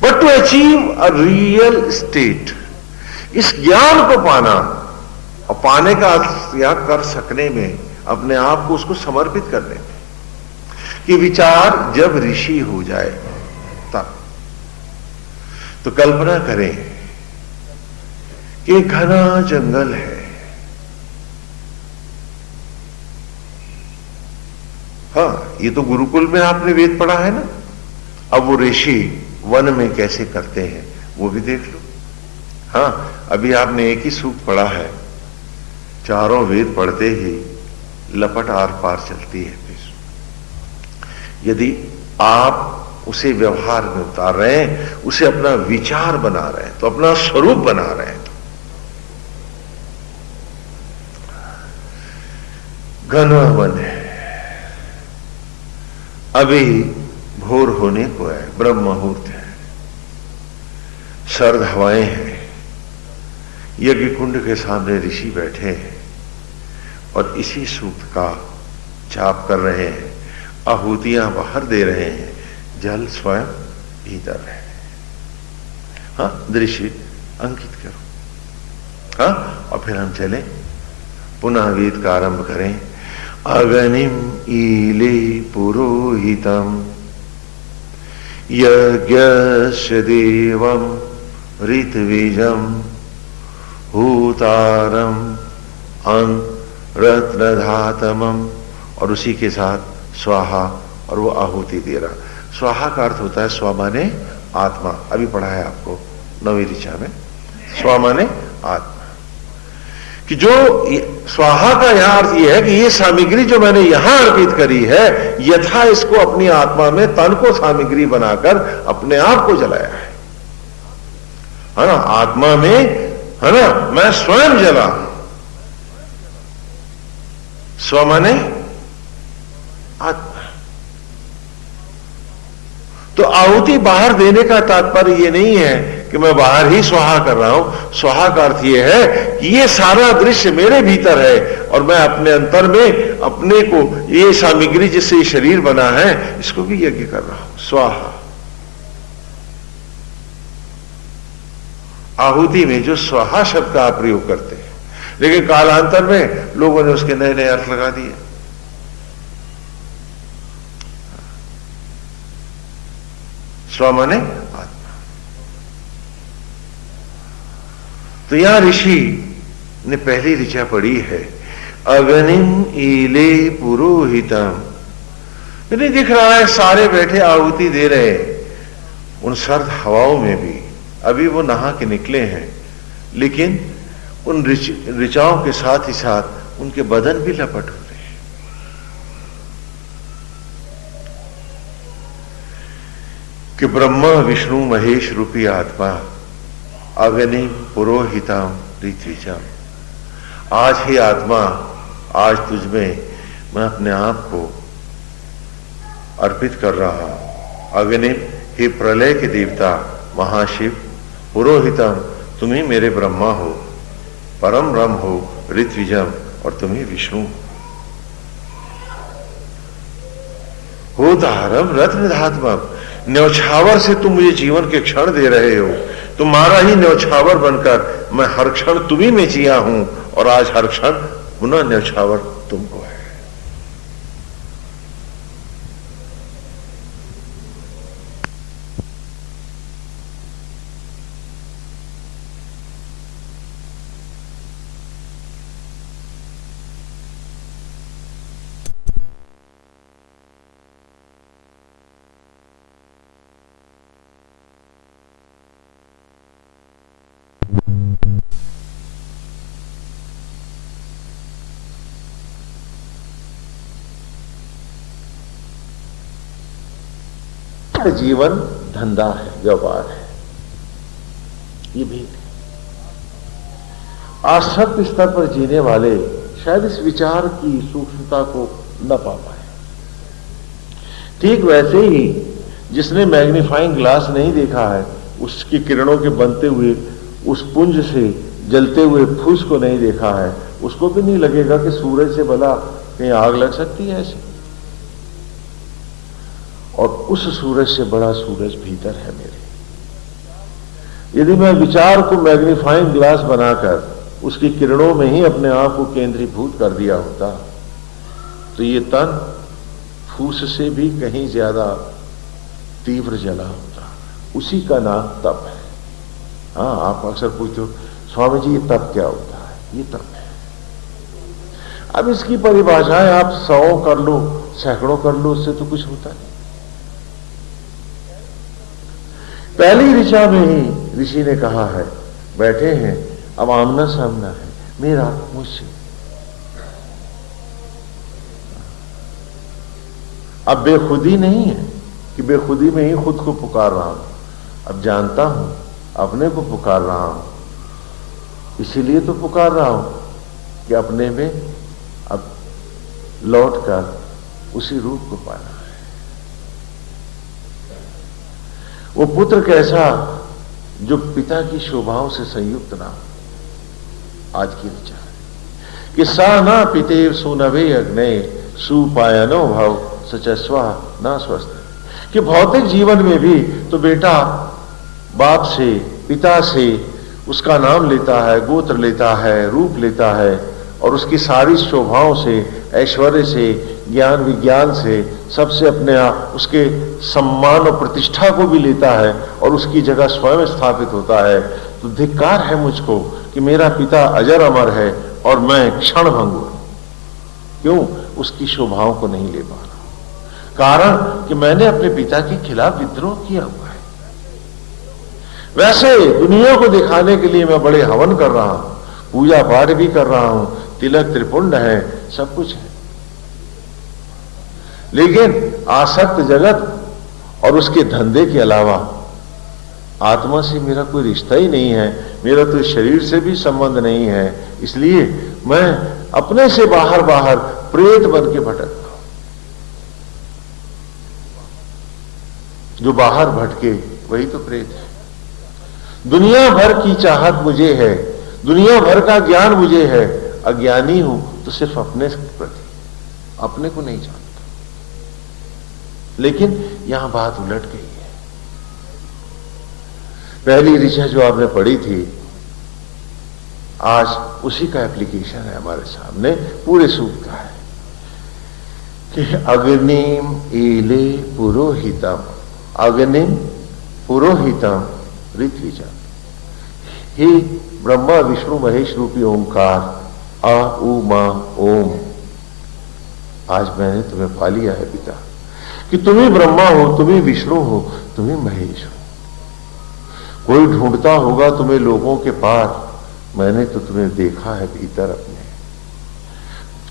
But to achieve a real state, इस ज्ञान को पाना और पाने का त्याग कर सकने में, अपने आप को उसको समर्पित करने में, कि विचार जब ऋषि हो जाए तब तो कल्पना करें कि घना जंगल है, हाँ ये तो गुरुकुल में आपने वेद पढ़ा है ना। अब वो ऋषि वन में कैसे करते हैं वो भी देख लो। हाँ अभी आपने एक ही सूक्त पढ़ा है, चारों वेद पढ़ते ही लपट आर पार चलती है। फिर यदि आप उसे व्यवहार में उतार रहे हैं, उसे अपना विचार बना रहे हैं, तो अपना स्वरूप बना रहे हैं। घना वन है, अभी भोर होने को है, ब्रह्म मुहूर्त है, सर्द हवाएं हैं, यज्ञ कुंड के सामने ऋषि बैठे हैं और इसी सूक्त का जाप कर रहे हैं, आहुतियां बाहर दे रहे हैं, जल स्वयं भीतर है। हाँ दृश्य अंकित करो। हाँ और फिर हम चले पुनः वेद का आरंभ करें। अगनिम ईले पुरोहितम यज्ञस्य देवम ऋतविजम हूतारम रत्नधातमम, और उसी के साथ स्वाहा, और वो आहुति दे रहा। स्वाहा का अर्थ होता है स्व माने आत्मा, अभी पढ़ा है आपको 9वीं ऋचा में, स्व माने आत्मा। कि जो स्वाहा का यहां अर्थ यह है कि ये सामग्री जो मैंने यहां अर्पित करी है, यथा इसको अपनी आत्मा में तन को सामग्री बनाकर अपने आप को जलाया है ना, आत्मा में, है ना, मैं स्वयं जला। स्व माने आत्मा। तो आहुति बाहर देने का तात्पर्य यह नहीं है कि मैं बाहर ही स्वाहा कर रहा हूं। स्वाहा का अर्थ यह है कि ये सारा दृश्य मेरे भीतर है और मैं अपने अंतर में अपने को, ये सामग्री जिससे शरीर बना है, इसको भी यज्ञ कर रहा हूं। स्वाहा। आहुति में जो स्वाहा शब्द का आप प्रयोग करते हैं, लेकिन कालांतर में लोगों ने उसके नए नए अर्थ लगा दिए। स्व माने आत्मा। तो यहां ऋषि ने पहली ऋचा पढ़ी है, अग्निम ईले पुरोहितम। नहीं दिख रहा है सारे बैठे आहुति दे रहे, उन सर्द हवाओं में भी अभी वो नहा के निकले हैं, लेकिन उन ऋचाओं के साथ ही साथ उनके बदन भी लपट हो रहे हैं। कि ब्रह्मा विष्णु महेश रूपी आत्मा अग्नि पुरोहितम ऋत्विजम। आज ही आत्मा, आज तुझमें मैं अपने आप को अर्पित कर रहा हूं। अग्नि, हे प्रलय के देवता महाशिव, पुरोहितम, तुम ही मेरे ब्रह्मा हो, परम ब्रह्म हो, ऋत्विजम, और तुम ही विष्णु हो। धारम रथ निधात्मक, न्यौछावर से तुम मुझे जीवन के क्षण दे रहे हो। तुम्हारा ही न्यौछावर बनकर मैं हर क्षण तुम्ही में जिया हूं, और आज हर क्षण पुनः न्यौछावर तुमको है। जीवन धंधा है, व्यापार है, ये भी आसक्त स्तर पर जीने वाले शायद इस विचार की सूक्ष्मता को न पा पाए। ठीक वैसे ही जिसने मैग्नीफाइंग ग्लास नहीं देखा है, उसकी किरणों के बनते हुए उस पुंज से जलते हुए फूस को नहीं देखा है, उसको भी नहीं लगेगा कि सूरज से भला कहीं आग लग सकती है ऐसे। और उस सूरज से बड़ा सूरज भीतर है मेरे। यदि मैं विचार को मैग्नीफाइंग ग्लास बनाकर उसकी किरणों में ही अपने आप को केंद्रीभूत कर दिया होता, तो ये तन फूस से भी कहीं ज्यादा तीव्र जला होता। उसी का नाम तप है। हाँ, आप अक्सर पूछते हो, स्वामी जी ये तप क्या होता है? ये तप है। अब इसकी परिभाषाएं आप 100 कर लो, सैकड़ों कर लो, उससे तो कुछ होता नहीं। पहली ऋचा में ही ऋषि ने कहा है, बैठे हैं, अब आमना सामना है मेरा मुझसे। अब बेखुदी नहीं है कि बेखुदी में ही खुद को पुकार रहा हूं, अब जानता हूं अपने को पुकार रहा हूं, इसीलिए तो पुकार रहा हूं कि अपने में अब लौटकर उसी रूप को पाना है। वो पुत्र कैसा जो पिता की शोभाओं से संयुक्त ना हो। आज की विचार कि सा ना पितेव सुनवे अग्ने सुपायनो भव सचस्वा ना स्वस्थ। कि भौतिक जीवन में भी तो बेटा बाप से, पिता से उसका नाम लेता है, गोत्र लेता है, रूप लेता है, और उसकी सारी शोभाओं से, ऐश्वर्य से, ज्ञान विज्ञान से, सबसे अपने आप उसके सम्मान और प्रतिष्ठा को भी लेता है और उसकी जगह स्वयं स्थापित होता है। तो धिक्कार है मुझको कि मेरा पिता अजर अमर है और मैं क्षण भंगुर। क्यों? उसकी शोभाओं को नहीं ले पा रहा। कारण कि मैंने अपने पिता के खिलाफ विद्रोह किया हुआ है। वैसे दुनिया को दिखाने के लिए मैं बड़े हवन कर रहा हूं, पूजा पाठ भी कर रहा हूं, तिलक त्रिपुंड है, सब कुछ है, लेकिन आसक्त जगत और उसके धंधे के अलावा आत्मा से मेरा कोई रिश्ता ही नहीं है, मेरा तो शरीर से भी संबंध नहीं है। इसलिए मैं अपने से बाहर बाहर प्रेत बन के भटकता हूं। जो बाहर भटके वही तो प्रेत है। दुनिया भर की चाहत मुझे है, दुनिया भर का ज्ञान मुझे है, अज्ञानी हूं तो सिर्फ अपने प्रति, अपने को नहीं जानता। लेकिन यहां बात उलट गई है। पहली ऋचा जो आपने पढ़ी थी, आज उसी का एप्लीकेशन है हमारे सामने, पूरे सूक्त का है कि अग्निम एले पुरोहितम, अग्निम पुरोहितम ऋत्विजम। हे ब्रह्मा विष्णु महेश रूपी ओंकार, आ उ मा ओम, आज मैंने तुम्हें पा लिया है पिता कि तुम ही ब्रह्मा हो, तुम ही विष्णु हो, तुम ही महेश हो। कोई ढूंढता होगा तुम्हें लोगों के पार, मैंने तो तुम्हें देखा है भीतर अपने।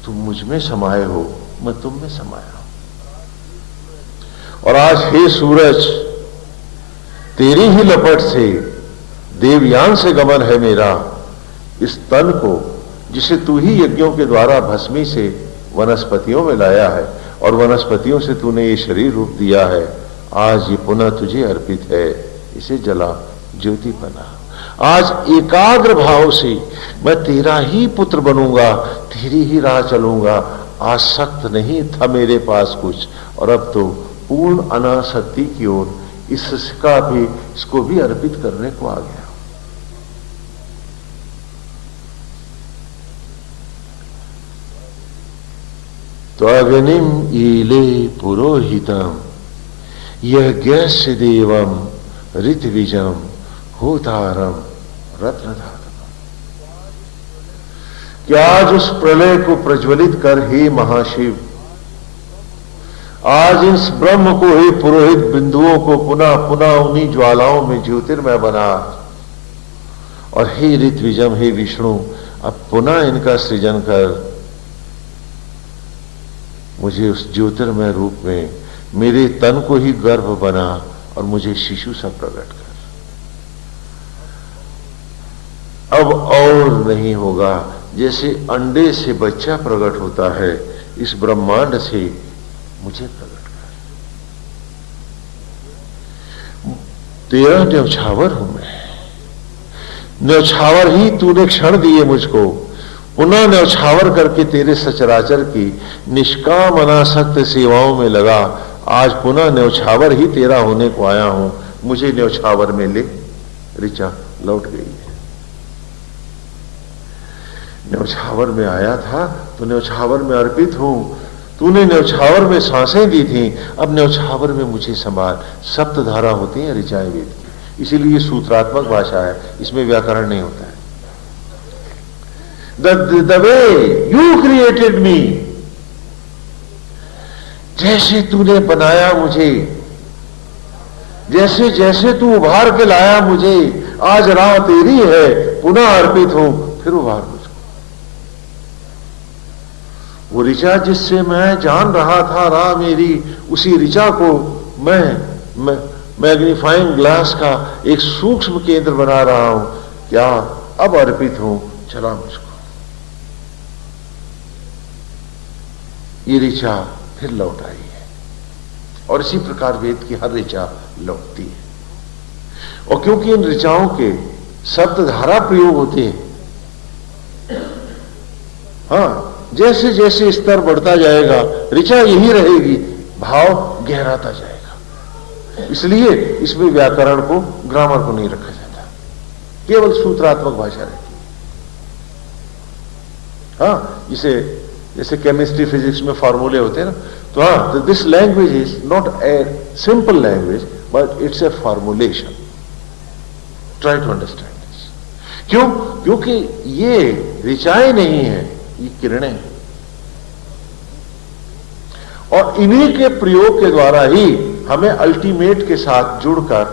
तुम मुझ में समाये हो, मैं तुम में समाया हूं। और आज हे सूरज, तेरी ही लपट से देवयान से गमन है मेरा, इस तन को जिसे तू ही यज्ञों के द्वारा भस्मी से वनस्पतियों में लाया है और वनस्पतियों से तूने ये शरीर रूप दिया है, आज ये पुनः तुझे अर्पित है, इसे जला ज्योति बना। आज एकाग्र भाव से मैं तेरा ही पुत्र बनूंगा, तेरी ही राह चलूंगा। आसक्त नहीं था मेरे पास कुछ, और अब तो पूर्ण अनासक्ति की ओर इसको भी अर्पित करने को आ गया। तो अग्निम ईले पुरोहितम यज्ञस्य देवम ऋत्विजम होतारम रत्नधातम। क्या आज उस प्रलय को प्रज्वलित कर हे महाशिव, आज इस ब्रह्म को, हे पुरोहित बिंदुओं को पुनः पुनः उन्हीं ज्वालाओं में ज्योतिर्मय बना, और हे ऋत्विजम, हे विष्णु, अब पुनः इनका सृजन कर मुझे उस ज्योतिर्मय रूप में मेरे तन को ही गर्भ बना और मुझे शिशु सा प्रकट कर। अब और नहीं होगा, जैसे अंडे से बच्चा प्रकट होता है, इस ब्रह्मांड से मुझे प्रकट कर। तेरा न्यौछावर हूं मैं, न्यौछावर ही तूने क्षण दिए मुझको, पुनः न्यौछावर करके तेरे सचराचर की निष्काम अनासक्त सेवाओं में लगा। आज पुनः न्यौछावर ही तेरा होने को आया हूं, मुझे न्यौछावर में ले। ऋचा लौट गई है। न्यौछावर में आया था तो न्यौछावर में अर्पित हूं, तूने न्यौछावर में सांसें दी थी, अब न्यौछावर में मुझे संभाल। सप्तधारा होती है ऋचाएं वेद की, इसीलिए ये सूत्रात्मक भाषा है, इसमें व्याकरण नहीं होता है। The way you created me, जैसे तूने बनाया मुझे, जैसे जैसे तू उभार के लाया मुझे, आज राह तेरी है, पुनः अर्पित हूं, फिर उभार मुझको। वो ऋचा जिससे मैं जान रहा था राह मेरी, उसी ऋचा को मैं मैग्नीफाइंग ग्लास का एक सूक्ष्म केंद्र बना रहा हूं। क्या अब अर्पित हूं, चला मुझको। ये ऋचा फिर लौट आई है, और इसी प्रकार वेद की हर ऋचा लौटती है। और क्योंकि इन ऋचाओं के सप्तधारा प्रयोग होते हैं, हाँ, जैसे जैसे स्तर बढ़ता जाएगा ऋचा यही रहेगी, भाव गहराता जाएगा। इसलिए इसमें व्याकरण को, ग्रामर को नहीं रखा जाता, केवल सूत्रात्मक भाषा रहती है। हाँ, जैसे केमिस्ट्री फिजिक्स में फॉर्मूले होते हैं ना, तो हाँ, this language is not a simple language but it's a formulation. Try to understand this. क्यों? क्योंकि ये ऋचाएं नहीं है, ये किरणें हैं, और इन्हीं के प्रयोग के द्वारा ही हमें अल्टीमेट के साथ जुड़कर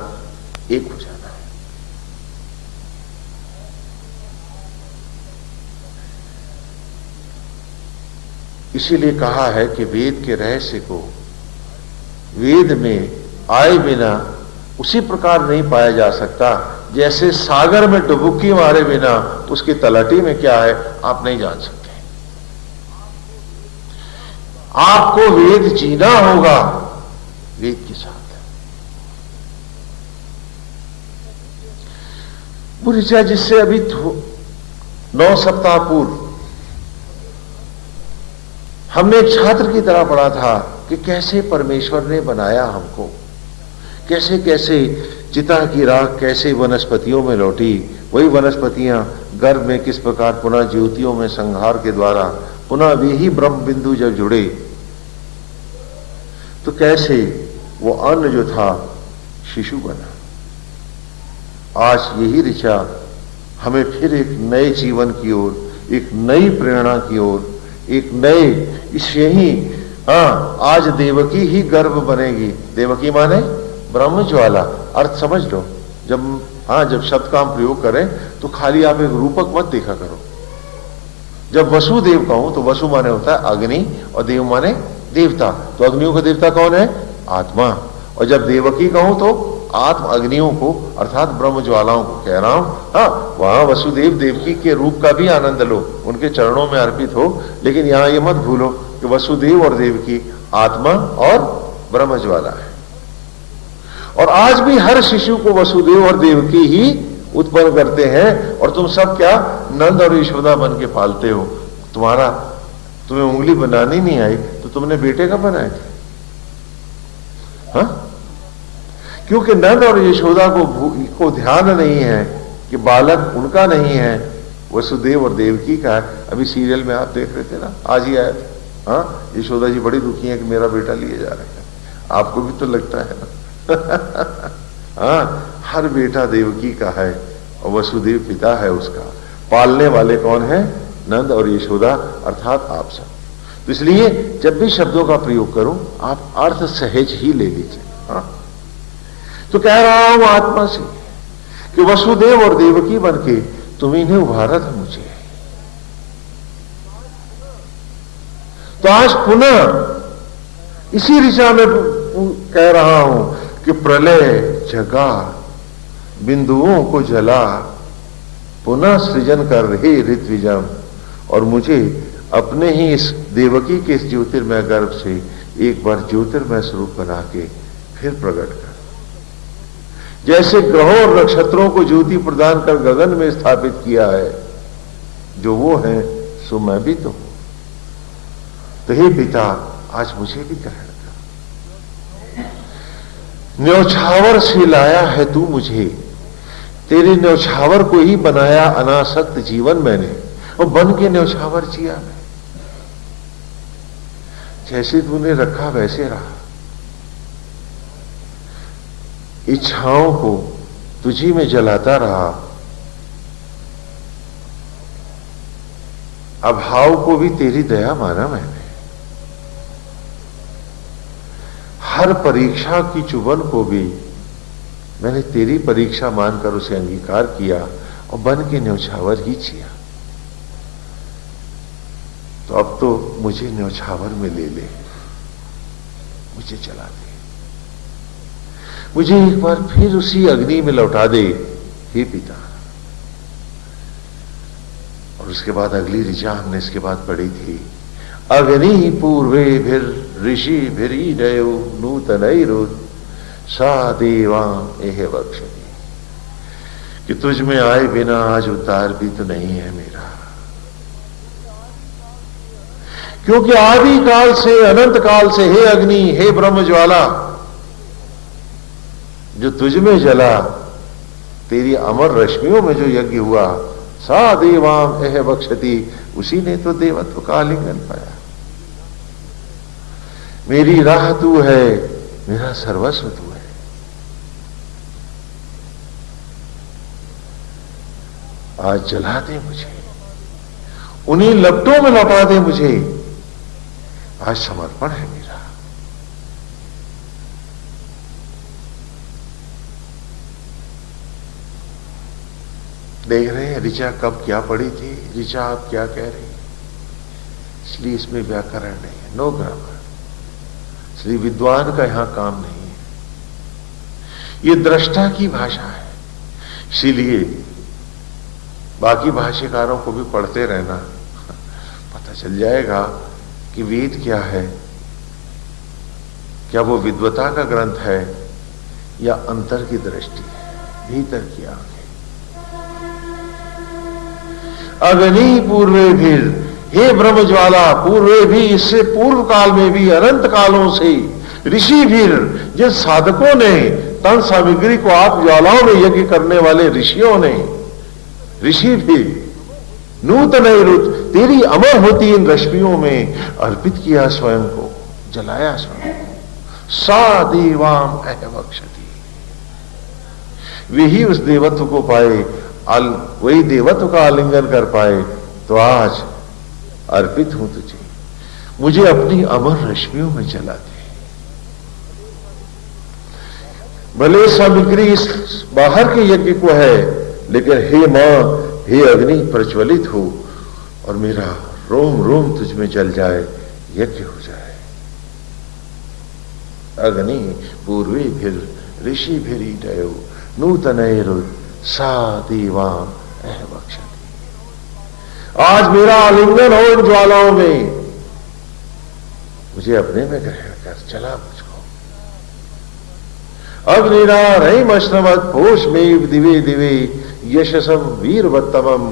एक हो जाना है। इसीलिए कहा है कि वेद के रहस्य को वेद में आए बिना उसी प्रकार नहीं पाया जा सकता, जैसे सागर में डुबकी मारे बिना उसकी तलहटी में क्या है आप नहीं जान सकते। आपको वेद जीना होगा वेद के साथ। वो ऋचा जिससे अभी 9 सप्ताह पूर्व हमने एक छात्र की तरह पढ़ा था कि कैसे परमेश्वर ने बनाया हमको, कैसे कैसे चिता की राख कैसे वनस्पतियों में लौटी, वही वनस्पतियां गर्भ में किस प्रकार पुनः ज्योतियों में संहार के द्वारा पुनः वे ही ब्रह्म बिंदु जब जुड़े, तो कैसे वो अन्न जो था शिशु बना। आज यही ऋचा हमें फिर एक नए जीवन की ओर, एक नई प्रेरणा की ओर, एक नए इस यही आज देवकी ही गर्भ बनेगी। देवकी माने ब्रह्म ज्वाला। अर्थ समझ लो। जब शब्द का हम प्रयोग करें तो खाली आप एक रूपक मत देखा करो। जब वसुदेव कहूं तो वसु माने होता है अग्नि और देव माने देवता। तो अग्नियों का देवता कौन है? आत्मा। और जब देवकी कहूं तो आत्म अग्नियों को अर्थात ब्रह्म ज्वालाओं को कह रहा हूं। वहां वसुदेव देवकी के रूप का भी आनंद लो, उनके चरणों में अर्पित हो, लेकिन यहां ये मत भूलो कि वसुदेव और देवकी आत्मा और ब्रह्म ज्वाला है। और आज भी हर शिशु को वसुदेव और देवकी ही उत्पन्न करते हैं, और तुम सब क्या नंद और यशोदा बन के पालते हो। तुम्हें उंगली बनानी नहीं आई तो तुमने बेटे का बनाए थे। क्योंकि नंद और यशोदा को ध्यान नहीं है कि बालक उनका नहीं है, वसुदेव और देवकी का है। अभी सीरियल में आप देख रहे थे ना, आज ही आया था। यशोदा जी बड़ी दुखी है कि मेरा बेटा लिए जा रहा है। आपको भी तो लगता है ना। हर बेटा देवकी का है और वसुदेव पिता है उसका। पालने वाले कौन है? नंद और यशोदा अर्थात आप सब। तो इसलिए जब भी शब्दों का प्रयोग करूं आप अर्थ सहज ही ले लीजिए। तो कह रहा हूं आत्मा से कि वसुदेव और देवकी बनके तुम इन्हें उभारा था मुझे। तो आज पुनः इसी ऋचा में कह रहा हूं कि प्रलय जगा, बिंदुओं को जला, पुनः सृजन कर रहे ऋत्विजम, और मुझे अपने ही इस देवकी के इस ज्योतिर्मय गर्भ से एक बार ज्योतिर्मय स्वरूप बना के फिर प्रकट कर। जैसे ग्रहों और नक्षत्रों को ज्योति प्रदान कर गगन में स्थापित किया है, जो वो है सो मैं भी तो हूं। तो हे पिता, आज मुझे भी ग्रहण कर। न्यौछावर से लाया है तू मुझे, तेरे न्यौछावर को ही बनाया अनासक्त जीवन मैंने, और बन के न्यौछावर जिया मैं। जैसे तूने रखा वैसे रहा, इच्छाओं को तुझी में जलाता रहा, अभाव को भी तेरी दया माना मैंने। हर परीक्षा की चुभन को भी मैंने तेरी परीक्षा मानकर उसे अंगीकार किया और बन के न्यौछावर ही जिया। तो अब तो मुझे न्यौछावर में ले ले, मुझे जला दे, मुझे एक बार फिर उसी अग्नि में लौटा दे हे पिता। और उसके बाद अगली ऋचा हमने इसके बाद पढ़ी थी, अग्नि पूर्वे फिर ऋषि भिरी जयो नूतनैरुत सा देवा एह बक्षति, कि तुझ में आए बिना आज उद्धार भी तो नहीं है मेरा। क्योंकि आदि काल से अनंत काल से हे अग्नि, हे ब्रह्म ज्वाला, जो तुझ में जला, तेरी अमर रश्मियों में जो यज्ञ हुआ, सा देवाम एह बक्षति, उसी ने तो देवत्व का आलिंगन पाया। मेरी राह तू है, मेरा सर्वस्व तू है। आज जला दे मुझे, उन्हीं लपटों में लौटा दे मुझे। आज समर्पण है मेरा। देख रहे हैं ऋचा कब क्या पढ़ी थी, ऋचा आप क्या कह रही, इसलिए इसमें व्याकरण नहीं है, नो ग्रामर। इसलिए विद्वान का यहां काम नहीं है, ये दृष्टा की भाषा है। इसीलिए बाकी भाष्यकारों को भी पढ़ते रहना, पता चल जाएगा कि वेद क्या है, क्या वो विद्वता का ग्रंथ है या अंतर की दृष्टि है, भीतर की आंखें। अग्नि पूर्वे भी, हे ब्रह्म ज्वाला, पूर्वे भी, इससे पूर्व काल में भी, अनंत कालों से, ऋषि भी, जिन साधकों ने तन सामग्री को आप ज्वालाओं में यज्ञ करने वाले ऋषियों ने, ऋषि भी नूतन रुच तेरी अमर होती इन रश्मियों में अर्पित किया, स्वयं को जलाया, स्वयं को। सा देवाम अहवक्षति, वे ही उस देवत्व को पाए, वही देवत्व का आलिंगन कर पाए। तो आज अर्पित हूं तुझे, मुझे अपनी अमर रश्मियों में जला दे। भले सामग्री इस बाहर के यज्ञ को है, लेकिन हे मां, हे अग्नि प्रज्वलित हो और मेरा रोम रोम तुझ में जल जाए, यज्ञ हो जाए। अग्नि पूर्वे फिर ऋषि भिरी डयो नूतन सा देवाम अहवक्षति। आज मेरा आलिंगन हो इन ज्वालाओं में, मुझे अपने में ग्रहण कर, चला मुझको। अग्निरा रहिमश्रमत पोषमेव दिवे दिवे यशसम वीरवत्तमम।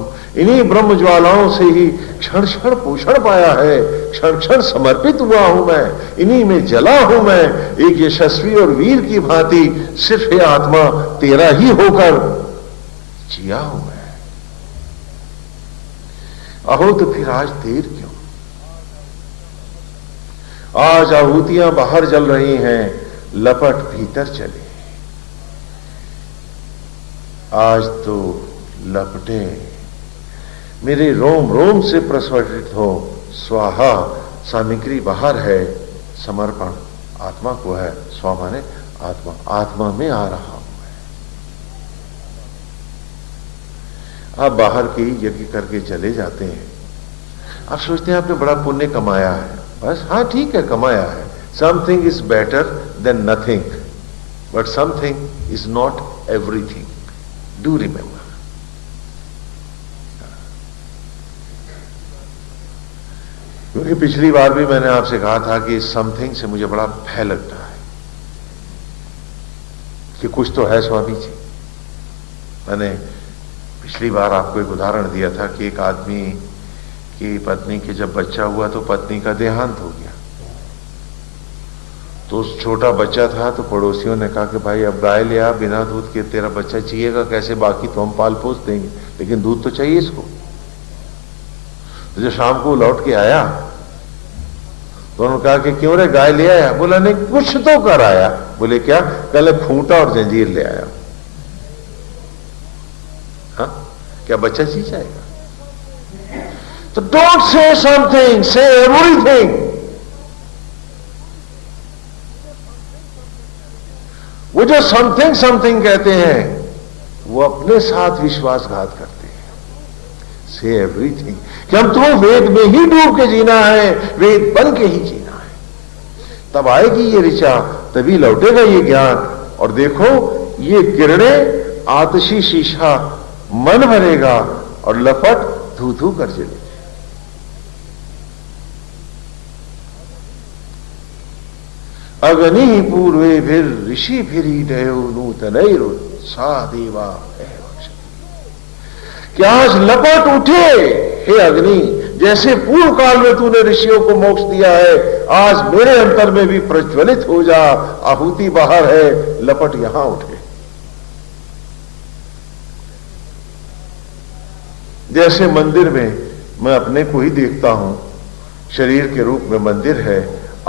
इन्हीं ब्रह्म ज्वालाओं से ही क्षण क्षण पोषण पाया है, क्षण क्षण समर्पित हुआ हूं मैं, इन्हीं में जला हूं मैं, एक यशस्वी और वीर की भांति सिर्फ हे आत्मा तेरा ही होकर जिया हूं मैं। अहो तो फिर आज देर क्यों? आज आहुतियां बाहर जल रही हैं, लपट भीतर चले। आज तो लपटे मेरे रोम रोम से प्रस्फुटित हो। स्वाहा सामग्री बाहर है, समर्पण आत्मा को है। स्वा माने आत्मा, आत्मा में आ रहा हूं मैं। आप बाहर के यज्ञ करके चले जाते हैं, आप सोचते हैं आपने बड़ा पुण्य कमाया है, बस हाँ ठीक है कमाया है। Something is better than nothing, but something is not everything, do remember. क्योंकि पिछली बार भी मैंने आपसे कहा था कि समथिंग से मुझे बड़ा भय लगता है कि कुछ तो है स्वामी जी। मैंने पिछली बार आपको एक उदाहरण दिया था कि एक आदमी की पत्नी के जब बच्चा हुआ तो पत्नी का देहांत हो गया। तो उस छोटा बच्चा था तो पड़ोसियों ने कहा कि भाई अब गाय ले आ, बिना दूध के तेरा बच्चा जिएगा कैसे, बाकी तो हम पाल पोस देंगे, लेकिन दूध तो चाहिए इसको। तो जब शाम को लौट के आया तो उन्होंने कहा कि क्यों रे गाय ले आया? बोला नहीं कुछ तो कर आया। बोले क्या? कल खूंटा और जंजीर ले आया। हाँ क्या बच्चा जी जाएगा? तो डोंट से समथिंग, से एवरीथिंग। वो जो समथिंग समथिंग कहते हैं वो अपने साथ विश्वासघात करते हैं। से एवरीथिंग कि हम तो वेद में ही डूब के जीना है, वेद बन के ही जीना है। तब आएगी ये ऋचा, तभी लौटेगा ये ज्ञान। और देखो ये किरणें आतशी शीशा मन भरेगा और लपट धू धू कर जलेगी। अग्नि पूर्वे फिर ऋषि फिरी डयो नूतनैर सा देवा। क्या आज लपट उठे हे अग्नि, जैसे पूर्व काल में तूने ऋषियों को मोक्ष दिया है, आज मेरे अंतर में भी प्रज्वलित हो जा। आहुति बाहर है, लपट यहां उठे। जैसे मंदिर में मैं अपने को ही देखता हूं, शरीर के रूप में मंदिर है,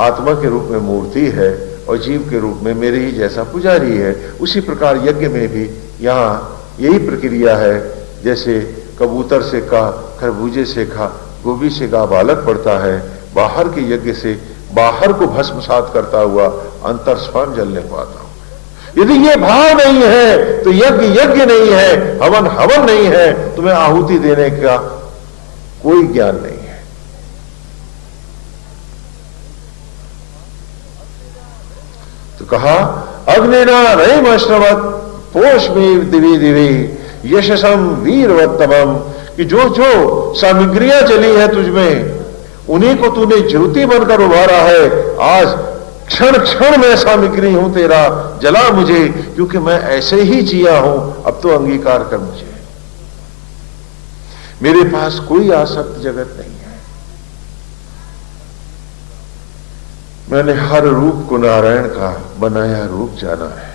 आत्मा के रूप में मूर्ति है और जीव के रूप में मेरे ही जैसा पुजारी है, उसी प्रकार यज्ञ में भी यहां यही प्रक्रिया है। जैसे कबूतर से का, खरबूजे से खा, गोभी से गा बालक पड़ता है, बाहर के यज्ञ से बाहर को भस्मसात करता हुआ अंतर स्वयं जलने को आता हूं। यदि ये भाव नहीं है तो यज्ञ यज्ञ नहीं है, हवन हवन नहीं है, तुम्हें आहुति देने का कोई ज्ञान नहीं है। तो कहा अग्निना रहिमश्रवत पोषमेव दिवे दिवे यशसम वीरवत्तमम, कि जो जो सामग्रियां चली है तुझमें उन्हीं को तूने ज्योति बनकर उभारा है। आज क्षण क्षण में सामग्री हूं तेरा, जला मुझे, क्योंकि मैं ऐसे ही जिया हूं। अब तो अंगीकार कर मुझे, मेरे पास कोई आसक्त जगत नहीं है। मैंने हर रूप को नारायण का बनाया रूप जाना है।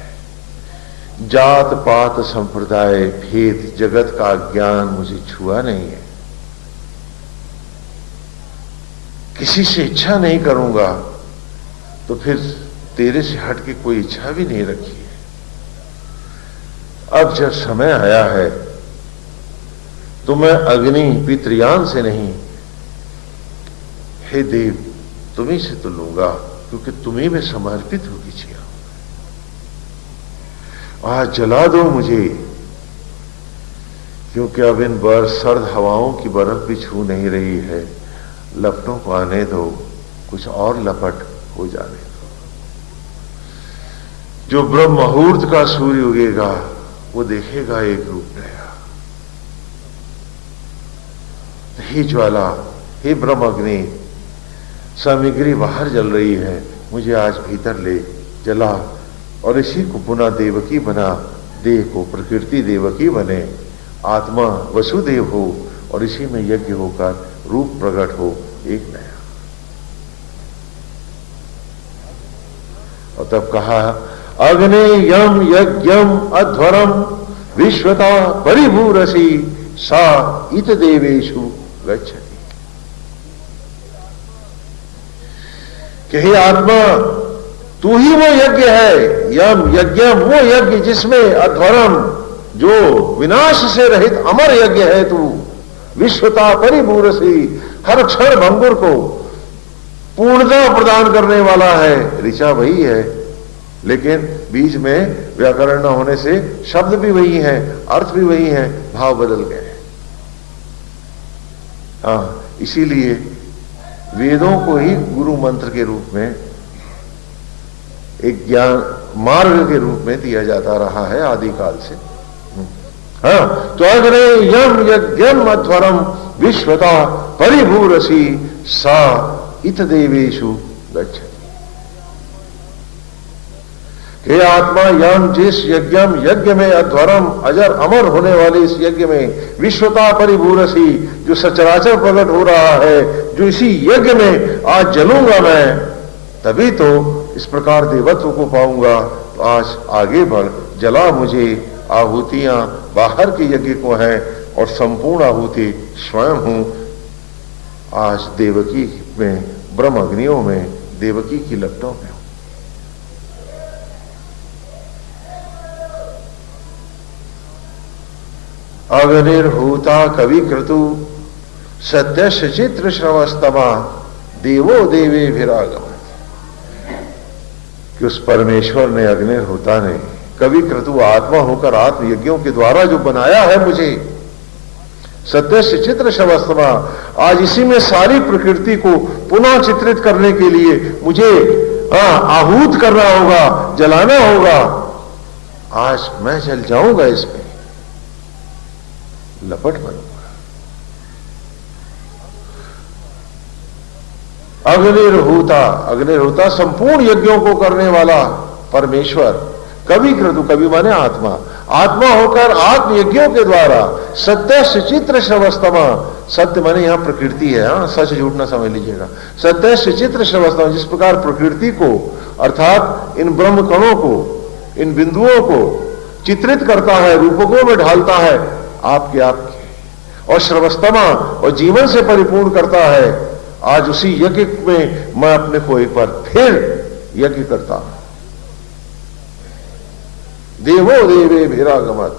जात पात संप्रदाय भेद जगत का ज्ञान मुझे छुआ नहीं है। किसी से इच्छा नहीं करूंगा तो फिर तेरे से हट के कोई इच्छा भी नहीं रखी है। अब जब समय आया है तो मैं अग्नि पितृयान से नहीं, हे देव तुम्ही से तो लूंगा, क्योंकि तुम्ही में समर्पित होगी जिया। आज जला दो मुझे, क्योंकि अब इन सर्द हवाओं की बर्फ भी छू नहीं रही है। लपटों को आने दो, कुछ और लपट हो जाने दो। जो ब्रह्म मुहूर्त का सूर्य उगेगा वो देखेगा एक रूप नया। हे ज्वाला, हे ब्रह्म अग्नि, सामग्री बाहर जल रही है, मुझे आज भीतर ले जला और इसी को पुनः देवकी बना। देह को प्रकृति देवकी बने, आत्मा वसुदेव हो और इसी में यज्ञ होकर रूप प्रकट हो एक नया। और तब कहा अग्ने यम यज्ञम अध्वरम विश्वता परिभूरसी सा इत देवेशु गच्छति। कि हे आत्मा, तू ही वो यज्ञ है, यम यज्ञम, वो यज्ञ जिसमें अध्वरम, जो विनाश से रहित अमर यज्ञ है तू। विश्वता परिभूरसी, हर क्षण भंगुर को पूर्णता प्रदान करने वाला है। ऋचा वही है, लेकिन बीच में व्याकरण न होने से शब्द भी वही है, अर्थ भी वही है, भाव बदल गए। हाँ, इसीलिए वेदों को ही गुरु मंत्र के रूप में, एक ज्ञान मार्ग के रूप में दिया जाता रहा है आदिकाल से। हाँ, तो अग्रे यम यज्ञम अध्वरम विश्वता परिभूरसी सा इत देवेशु गच्छति। हे आत्मा, यम जिस यज्ञम यज्ञ में अध्वरम अजर अमर होने वाले इस यज्ञ में विश्वता परिभूरसी, जो सचराचर प्रकट हो रहा है, जो इसी यज्ञ में आज जलूंगा मैं, तभी तो इस प्रकार देवत्व को पाऊंगा। तो आज आगे बढ़, जला मुझे। आहुतियां बाहर के यज्ञ को हैं और संपूर्ण आहुति स्वयं हूं। आज देवकी में, ब्रह्म अग्नियों में, देवकी की लपटों में हूं। अग्निर्हूता कवि क्रतु सत्य चित्र श्रवस्तमा देवो देवे विरागम। कि उस परमेश्वर ने, अग्निर्होता ने, कवि क्रतु आत्मा होकर आत्म यज्ञों के द्वारा जो बनाया है मुझे, सत्य चित्र श्रवस्तमा, आज इसी में सारी प्रकृति को पुनः चित्रित करने के लिए मुझे आहूत करना होगा, जलाना होगा। आज मैं जल जाऊंगा, इसमें लपट बनूंगा। अग्निर्होता, अग्निर्होता संपूर्ण यज्ञों को करने वाला परमेश्वर। कवि क्रतु, कवि माने आत्मा, आत्मा होकर आत्म यज्ञों के द्वारा सत्य सचित्र श्रवस्तमा, सत्य माने यहां प्रकृति है, हाँ, सच झूठ ना समझ लीजिएगा। सत्य सचित्र श्रवस्तमा, जिस प्रकार प्रकृति को अर्थात इन ब्रह्म कणों को, इन बिंदुओं को चित्रित करता है, रूपकों में ढालता है आपके, और श्रवस्तमा और जीवन से परिपूर्ण करता है। आज उसी यज्ञ में मैं अपने को एक बार फिर यज्ञ करता हूं। देवो देवे विरागमत,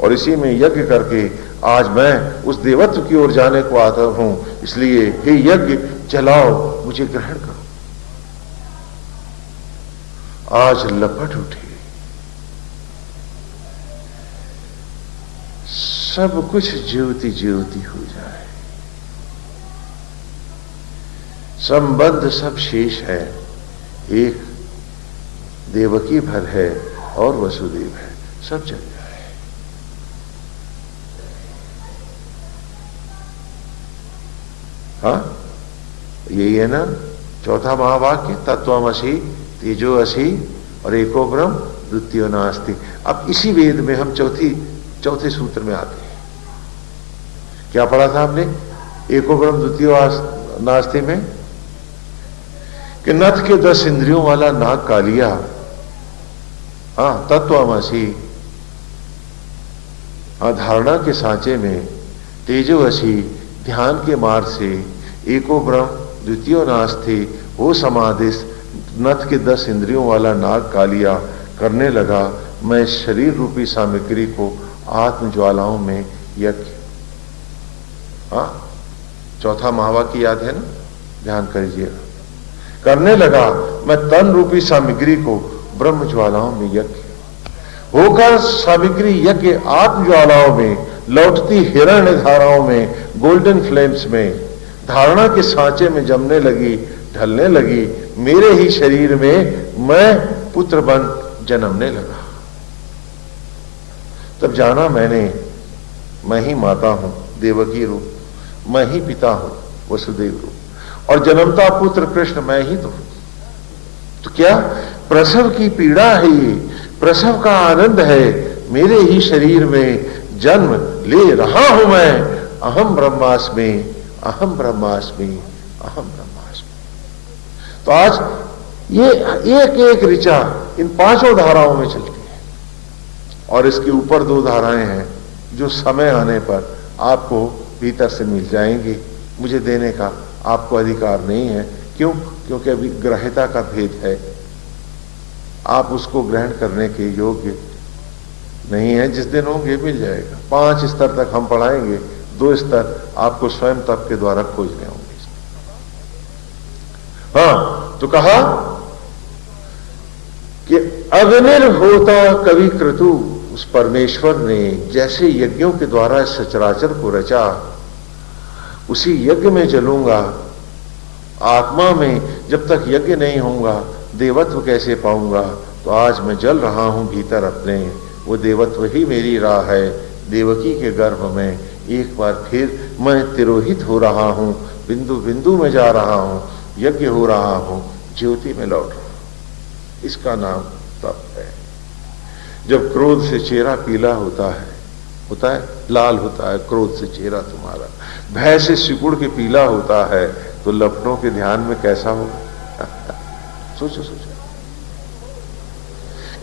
और इसी में यज्ञ करके आज मैं उस देवत्व की ओर जाने को आता हूं। इसलिए हे यज्ञ जलाओ, मुझे ग्रहण करो। आज लपट उठे, सब कुछ ज्योति ज्योति हो जाए, संबंध सब शेष है, एक देवकी भर है और वसुदेव है, सब चल जाए। हाँ, यही है ना चौथा महावाक्य, तत्त्वमसि तेजोअसि और एको ब्रह्म द्वितीयो नास्ति। अब इसी वेद में हम चौथे सूत्र में आते हैं। क्या पढ़ा था आपने एको ब्रह्म द्वितीयो नास्ति में? कि नथ के 10 इंद्रियों वाला नाग कालिया, हाँ, तत्त्वमसि धारणा के सांचे में तेजोवशी ध्यान के मार्ग से एको ब्रह्म द्वितीय नास्ति वो समाधिस नथ के 10 इंद्रियों वाला नाग कालिया करने लगा। मैं शरीर रूपी सामग्री को आत्म ज्वालाओं में यज्ञ, चौथा महावा की याद है ना, ध्यान करिएगा। करने लगा मैं तन रूपी सामग्री को ब्रह्म ज्वालाओं में यज्ञ होकर सामग्री यज्ञ आत्म ज्वालाओं में लौटती हिरण्य धाराओं में गोल्डन फ्लेम्स में धारणा के सांचे में जमने लगी, ढलने लगी। मेरे ही शरीर में मैं पुत्र बन जन्मने लगा। तब जाना मैंने मैं ही माता हूं देवकी रूप, मैं ही पिता हूं वसुदेव रूप, और जन्मता पुत्र कृष्ण मैं ही तो क्या प्रसव की पीड़ा है, ये प्रसव का आनंद है। मेरे ही शरीर में जन्म ले रहा हूं मैं। अहम ब्रह्मास्मि, अहम ब्रह्मास्मि, अहम ब्रह्मास्मि। तो आज ये एक एक ऋचा इन 5 धाराओं में चलती है, और इसके ऊपर 2 धाराएं हैं जो समय आने पर आपको भीतर से मिल जाएंगी। मुझे देने का आपको अधिकार नहीं है। क्यों? क्योंकि अभी ग्रह्यता का भेद है, आप उसको ग्रहण करने के योग्य नहीं है। जिस दिन होंगे मिल जाएगा। 5 स्तर तक हम पढ़ाएंगे, 2 स्तर आपको स्वयं तप के द्वारा खोजने होंगे। तो कहा कि अग्निर्होता कवि क्रतु, उस परमेश्वर ने जैसे यज्ञों के द्वारा सचराचर को रचा, उसी यज्ञ में जलूंगा। आत्मा में जब तक यज्ञ नहीं होगा देवत्व कैसे पाऊंगा? तो आज मैं जल रहा हूं भीतर अपने, वो देवत्व ही मेरी राह है। देवकी के गर्भ में एक बार फिर मैं तिरोहित हो रहा हूं, बिंदु बिंदु में जा रहा हूं, यज्ञ हो रहा हूं, ज्योति में लौट रहा हूं। इसका नाम तप है। जब क्रोध से चेहरा पीला होता है लाल होता है, क्रोध से चेहरा तुम्हारा, भय से सिकुड़ के पीला होता है, तो लपटों के ध्यान में कैसा होगा? सोचो सोचो।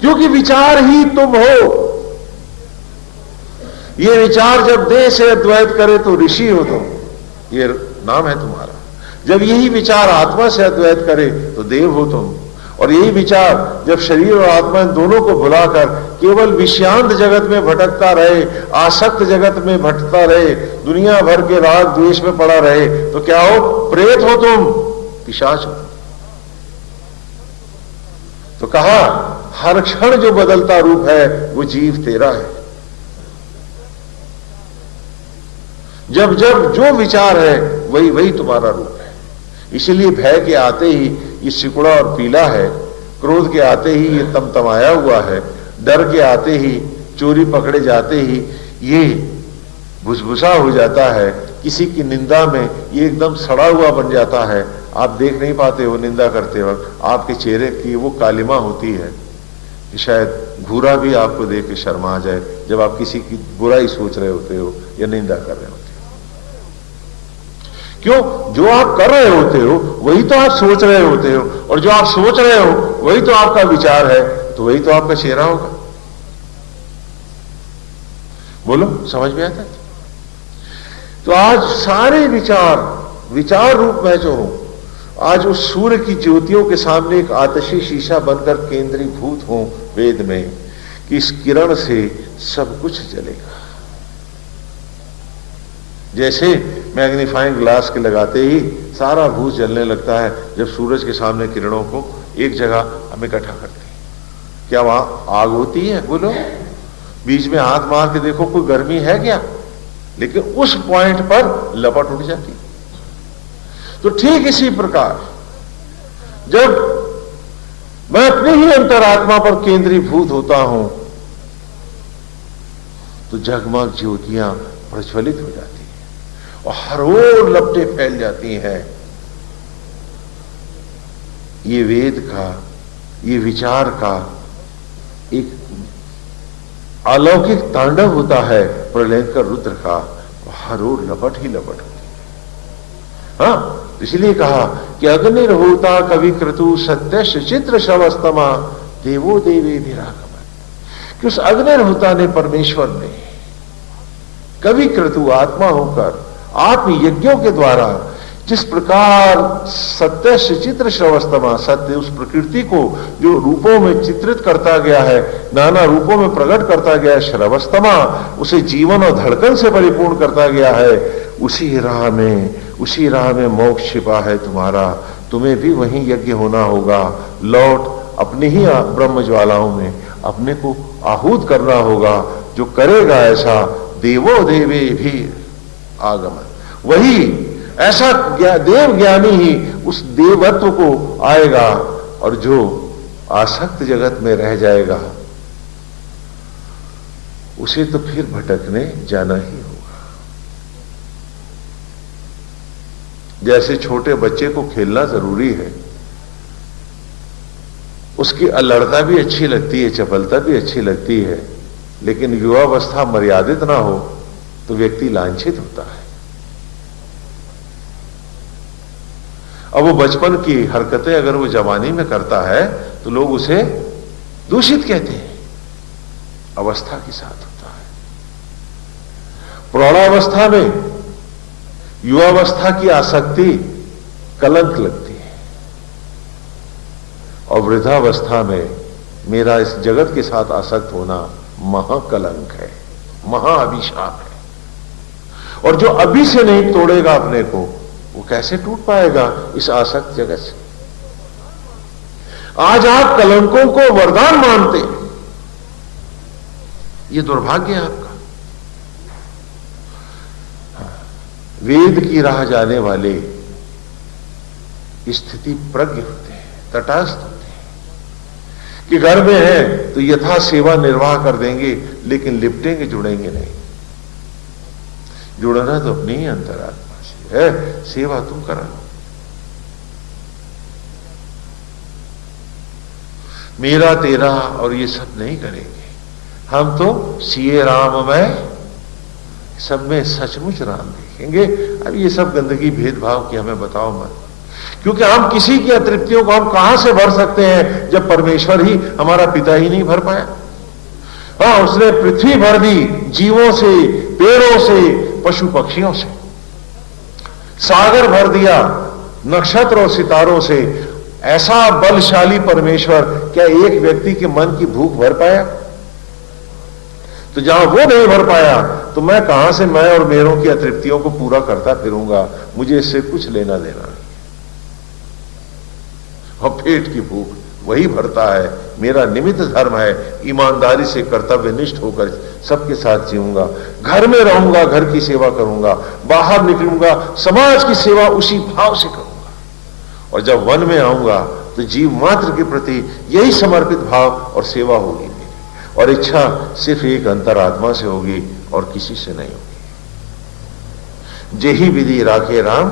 क्योंकि विचार ही तुम हो। ये विचार जब देह से अद्वैत करे तो ऋषि हो तुम, ये नाम है तुम्हारा। जब यही विचार आत्मा से अद्वैत करे तो देव हो तुम। और यही विचार जब शरीर और आत्मा इन दोनों को भुलाकर केवल विषयांत जगत में भटकता रहे, आसक्त जगत में भटकता रहे, दुनिया भर के राग द्वेष में पड़ा रहे, तो क्या हो? प्रेत हो तुम, पिशाच हो। तो कहा हर क्षण जो बदलता रूप है वो जीव तेरा है। जब जब जो विचार है वही वही तुम्हारा रूप है। इसलिए भय के आते ही ये सिकुड़ा और पीला है, क्रोध के आते ही ये तमतमाया हुआ है, डर के आते ही, चोरी पकड़े जाते ही ये भुसभुसा हो जाता है, किसी की निंदा में ये एकदम सड़ा हुआ बन जाता है। आप देख नहीं पाते हो निंदा करते वक्त, आपके चेहरे की वो कालिमा होती है कि शायद घूरा भी आपको देख के शर्मा जाए जब आप किसी की बुराई सोच रहे होते हो या निंदा कर रहे होते हो। क्यों? जो आप कर रहे होते हो वही तो आप सोच रहे होते हो, और जो आप सोच रहे हो वही तो आपका विचार है, तो वही तो आपका चेहरा होगा। बोलो, समझ में आता है? तो आज सारे विचार रूप में जो हो, आज उस सूर्य की ज्योतियों के सामने एक आतशी शीशा बनकर केंद्रीभूत हो वेद में कि इस किरण से सब कुछ जलेगा। जैसे मैग्नीफाइंग ग्लास के लगाते ही सारा भूत जलने लगता है जब सूरज के सामने किरणों को एक जगह हम इकट्ठा करते हैं। क्या वहां आग होती है? बोलो, बीच में हाथ मार के देखो कोई गर्मी है क्या? लेकिन उस पॉइंट पर लपट उठ जाती है। तो ठीक इसी प्रकार जब मैं अपने ही अंतरात्मा पर केंद्रीभूत होता हूं तो जगमग ज्योतियां प्रज्वलित हो जाती हैं और हर ओर लपटें फैल जाती हैं। ये वेद का, ये विचार का एक अलौकिक तांडव होता है प्रलयंकर रुद्र का, हर ओर लपट ही लपट होती है। हाँ, इसलिए कहा कि अग्निर्होता कवि क्रतु सत्य चित्र शवस्तमा देवो देवी विरागमन, कि उस अग्निर्होता ने, परमेश्वर ने कवि क्रतु आत्मा होकर आत्म यज्ञों के द्वारा जिस प्रकार सत्य चित्र श्रवस्तमा, सत्य उस प्रकृति को जो रूपों में चित्रित करता गया है, नाना रूपों में प्रकट करता गया है, श्रवस्तमा उसे जीवन और धड़कन से परिपूर्ण करता गया है, उसी राह में मोक्ष छिपा है तुम्हारा। तुम्हें भी वहीं यज्ञ होना होगा, लौट अपनी ही ब्रह्म ज्वालाओं में अपने को आहूत करना होगा। जो करेगा ऐसा देवो देवे भी आगमन, वही ऐसा देव ज्ञानी ही उस देवत्व को आएगा, और जो आसक्त जगत में रह जाएगा उसे तो फिर भटकने जाना ही होगा। जैसे छोटे बच्चे को खेलना जरूरी है, उसकी अलड़ता भी अच्छी लगती है, चपलता भी अच्छी लगती है, लेकिन युवावस्था मर्यादित ना हो तो व्यक्ति लांछित होता है। अब वो बचपन की हरकतें अगर वो जवानी में करता है तो लोग उसे दूषित कहते हैं। अवस्था के साथ होता है। प्रौढ़ावस्था में युवावस्था की आसक्ति कलंक लगती है, और वृद्धावस्था में मेरा इस जगत के साथ आसक्त होना महाकलंक है, महाअभिशाप है। और जो अभी से नहीं तोड़ेगा अपने को, वो कैसे टूट पाएगा इस आसक्त जगत से। आज आप कलंकों को वरदान मानते, ये दुर्भाग्य है आपका। वेद की राह जाने वाले स्थिति प्रज्ञ होते हैं, तटस्थ होते हैं कि घर में है तो यथा सेवा निर्वाह कर देंगे, लेकिन लिपटेंगे जुड़ेंगे नहीं। जुड़ना तो अपनी ही अंतरात्मा से है, सेवा तुम करा लो। मेरा तेरा और ये सब नहीं करेंगे हम, तो सीए राममय सब में सचमुच राम देखेंगे। अब ये सब गंदगी भेदभाव की हमें बताओ मत, क्योंकि हम किसी की अतृप्तियों को हम कहां से भर सकते हैं जब परमेश्वर ही हमारा पिता ही नहीं भर पाया। हाँ, उसने पृथ्वी भर दी जीवों से, पेड़ों से, पशु पक्षियों से, सागर भर दिया नक्षत्र और सितारों से। ऐसा बलशाली परमेश्वर क्या एक व्यक्ति के मन की भूख भर पाया? तो जहां वो नहीं भर पाया तो मैं कहां से मैं और मेरों की अतृप्तियों को पूरा करता फिरूंगा? मुझे इससे कुछ लेना देना नहीं। और पेट की भूख वही भरता है। मेरा निमित्त धर्म है ईमानदारी से कर्तव्यनिष्ठ होकर सबके साथ जीऊंगा, घर में रहूंगा, घर की सेवा करूंगा, बाहर निकलूंगा, समाज की सेवा उसी भाव से करूंगा। और जब वन में आऊंगा तो जीव मात्र के प्रति यही समर्पित भाव और सेवा होगी मेरी, और इच्छा सिर्फ एक अंतरात्मा से होगी और किसी से नहीं होगी। जेही विधि राखे राम,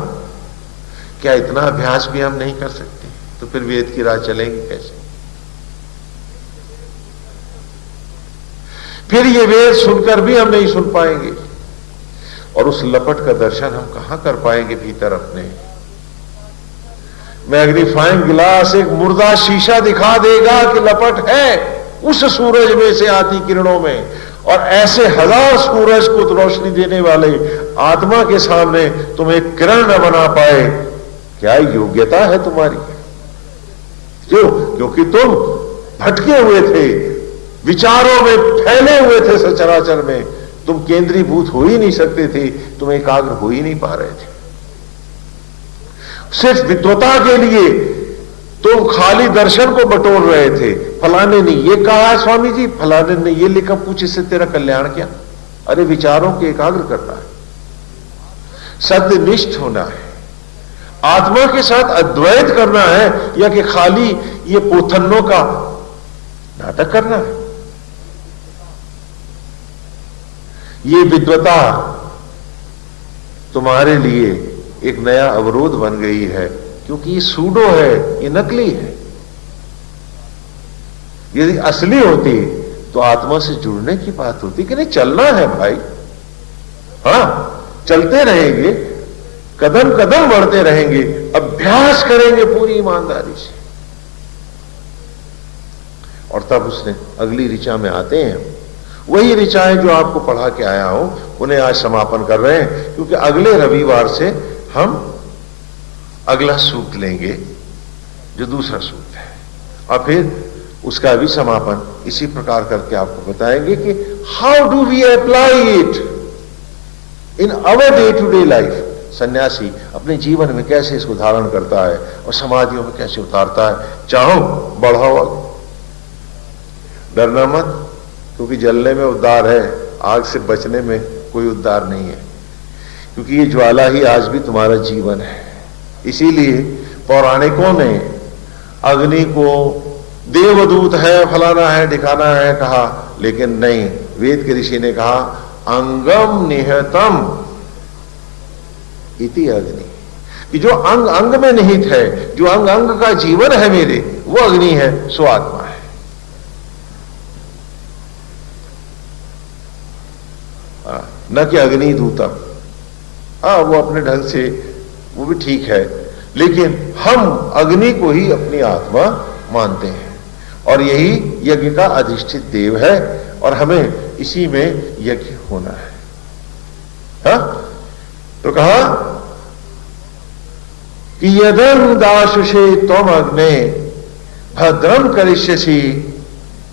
क्या इतना अभ्यास भी हम नहीं कर सकते? तो फिर वेद की राह चलेंगे कैसे? फिर ये वेद सुनकर भी हम नहीं सुन पाएंगे, और उस लपट का दर्शन हम कहां कर पाएंगे भीतर अपने? मैग्नीफाइंग गिलास एक मुर्दा शीशा दिखा देगा कि लपट है उस सूरज में से आती किरणों में, और ऐसे हजार सूरज को रोशनी देने वाले आत्मा के सामने तुम एक किरण न बना पाए। क्या योग्यता है तुम्हारी? क्यों? क्योंकि तुम भटके हुए थे, विचारों में फैले हुए थे सचराचर में, तुम केंद्रीभूत हो ही नहीं सकते थे, तुम एकाग्र हो ही नहीं पा रहे थे। सिर्फ विद्वता के लिए तुम खाली दर्शन को बटोर रहे थे। फलाने ने ये कहा स्वामी जी, फलाने ने ये लिखा, पूछ इससे तेरा कल्याण क्या? अरे विचारों के एकाग्र करना है, सत्यनिष्ठ होना है, आत्मा के साथ अद्वैत करना है, या कि खाली ये पोथन्नों का नाटक करना है? ये विद्वता तुम्हारे लिए एक नया अवरोध बन गई है, क्योंकि ये सूडो है, ये नकली है। यदि असली होती तो आत्मा से जुड़ने की बात होती कि नहीं, चलना है भाई, हां चलते रहेंगे, कदम कदम बढ़ते रहेंगे, अभ्यास करेंगे पूरी ईमानदारी से। और तब उसने अगली ऋचा में आते हैं, वही ऋचाएं जो आपको पढ़ा के आया हूं उन्हें आज समापन कर रहे हैं, क्योंकि अगले रविवार से हम अगला सूक्त लेंगे जो दूसरा सूक्त है, और फिर उसका भी समापन इसी प्रकार करके आपको बताएंगे कि how do we apply it in our day to day life. सन्यासी अपने जीवन में कैसे इसको धारण करता है और समाधियों में कैसे उतारता है। चाहो बढ़ाओ, डरना मत, क्योंकि जलने में उद्धार है, आग से बचने में कोई उद्धार नहीं है, क्योंकि ये ज्वाला ही आज भी तुम्हारा जीवन है। इसीलिए पौराणिकों ने अग्नि को देवदूत है, फलाना है, ठिकाना है कहा, लेकिन नहीं, वेद के ऋषि ने कहा अंगम निहतम इति अग्नि, कि जो अंग अंग में निहित है, जो अंग अंग का जीवन है मेरे, वो अग्नि है, सो आत्मा है। न कि अग्नि दूतम, वो अपने ढंग से वो भी ठीक है, लेकिन हम अग्नि को ही अपनी आत्मा मानते हैं, और यही यज्ञ का अधिष्ठित देव है, और हमें इसी में यज्ञ होना है। हा? तो कहा कि यदं दाशुषे त्वम अग्ने भद्रम करिष्यसि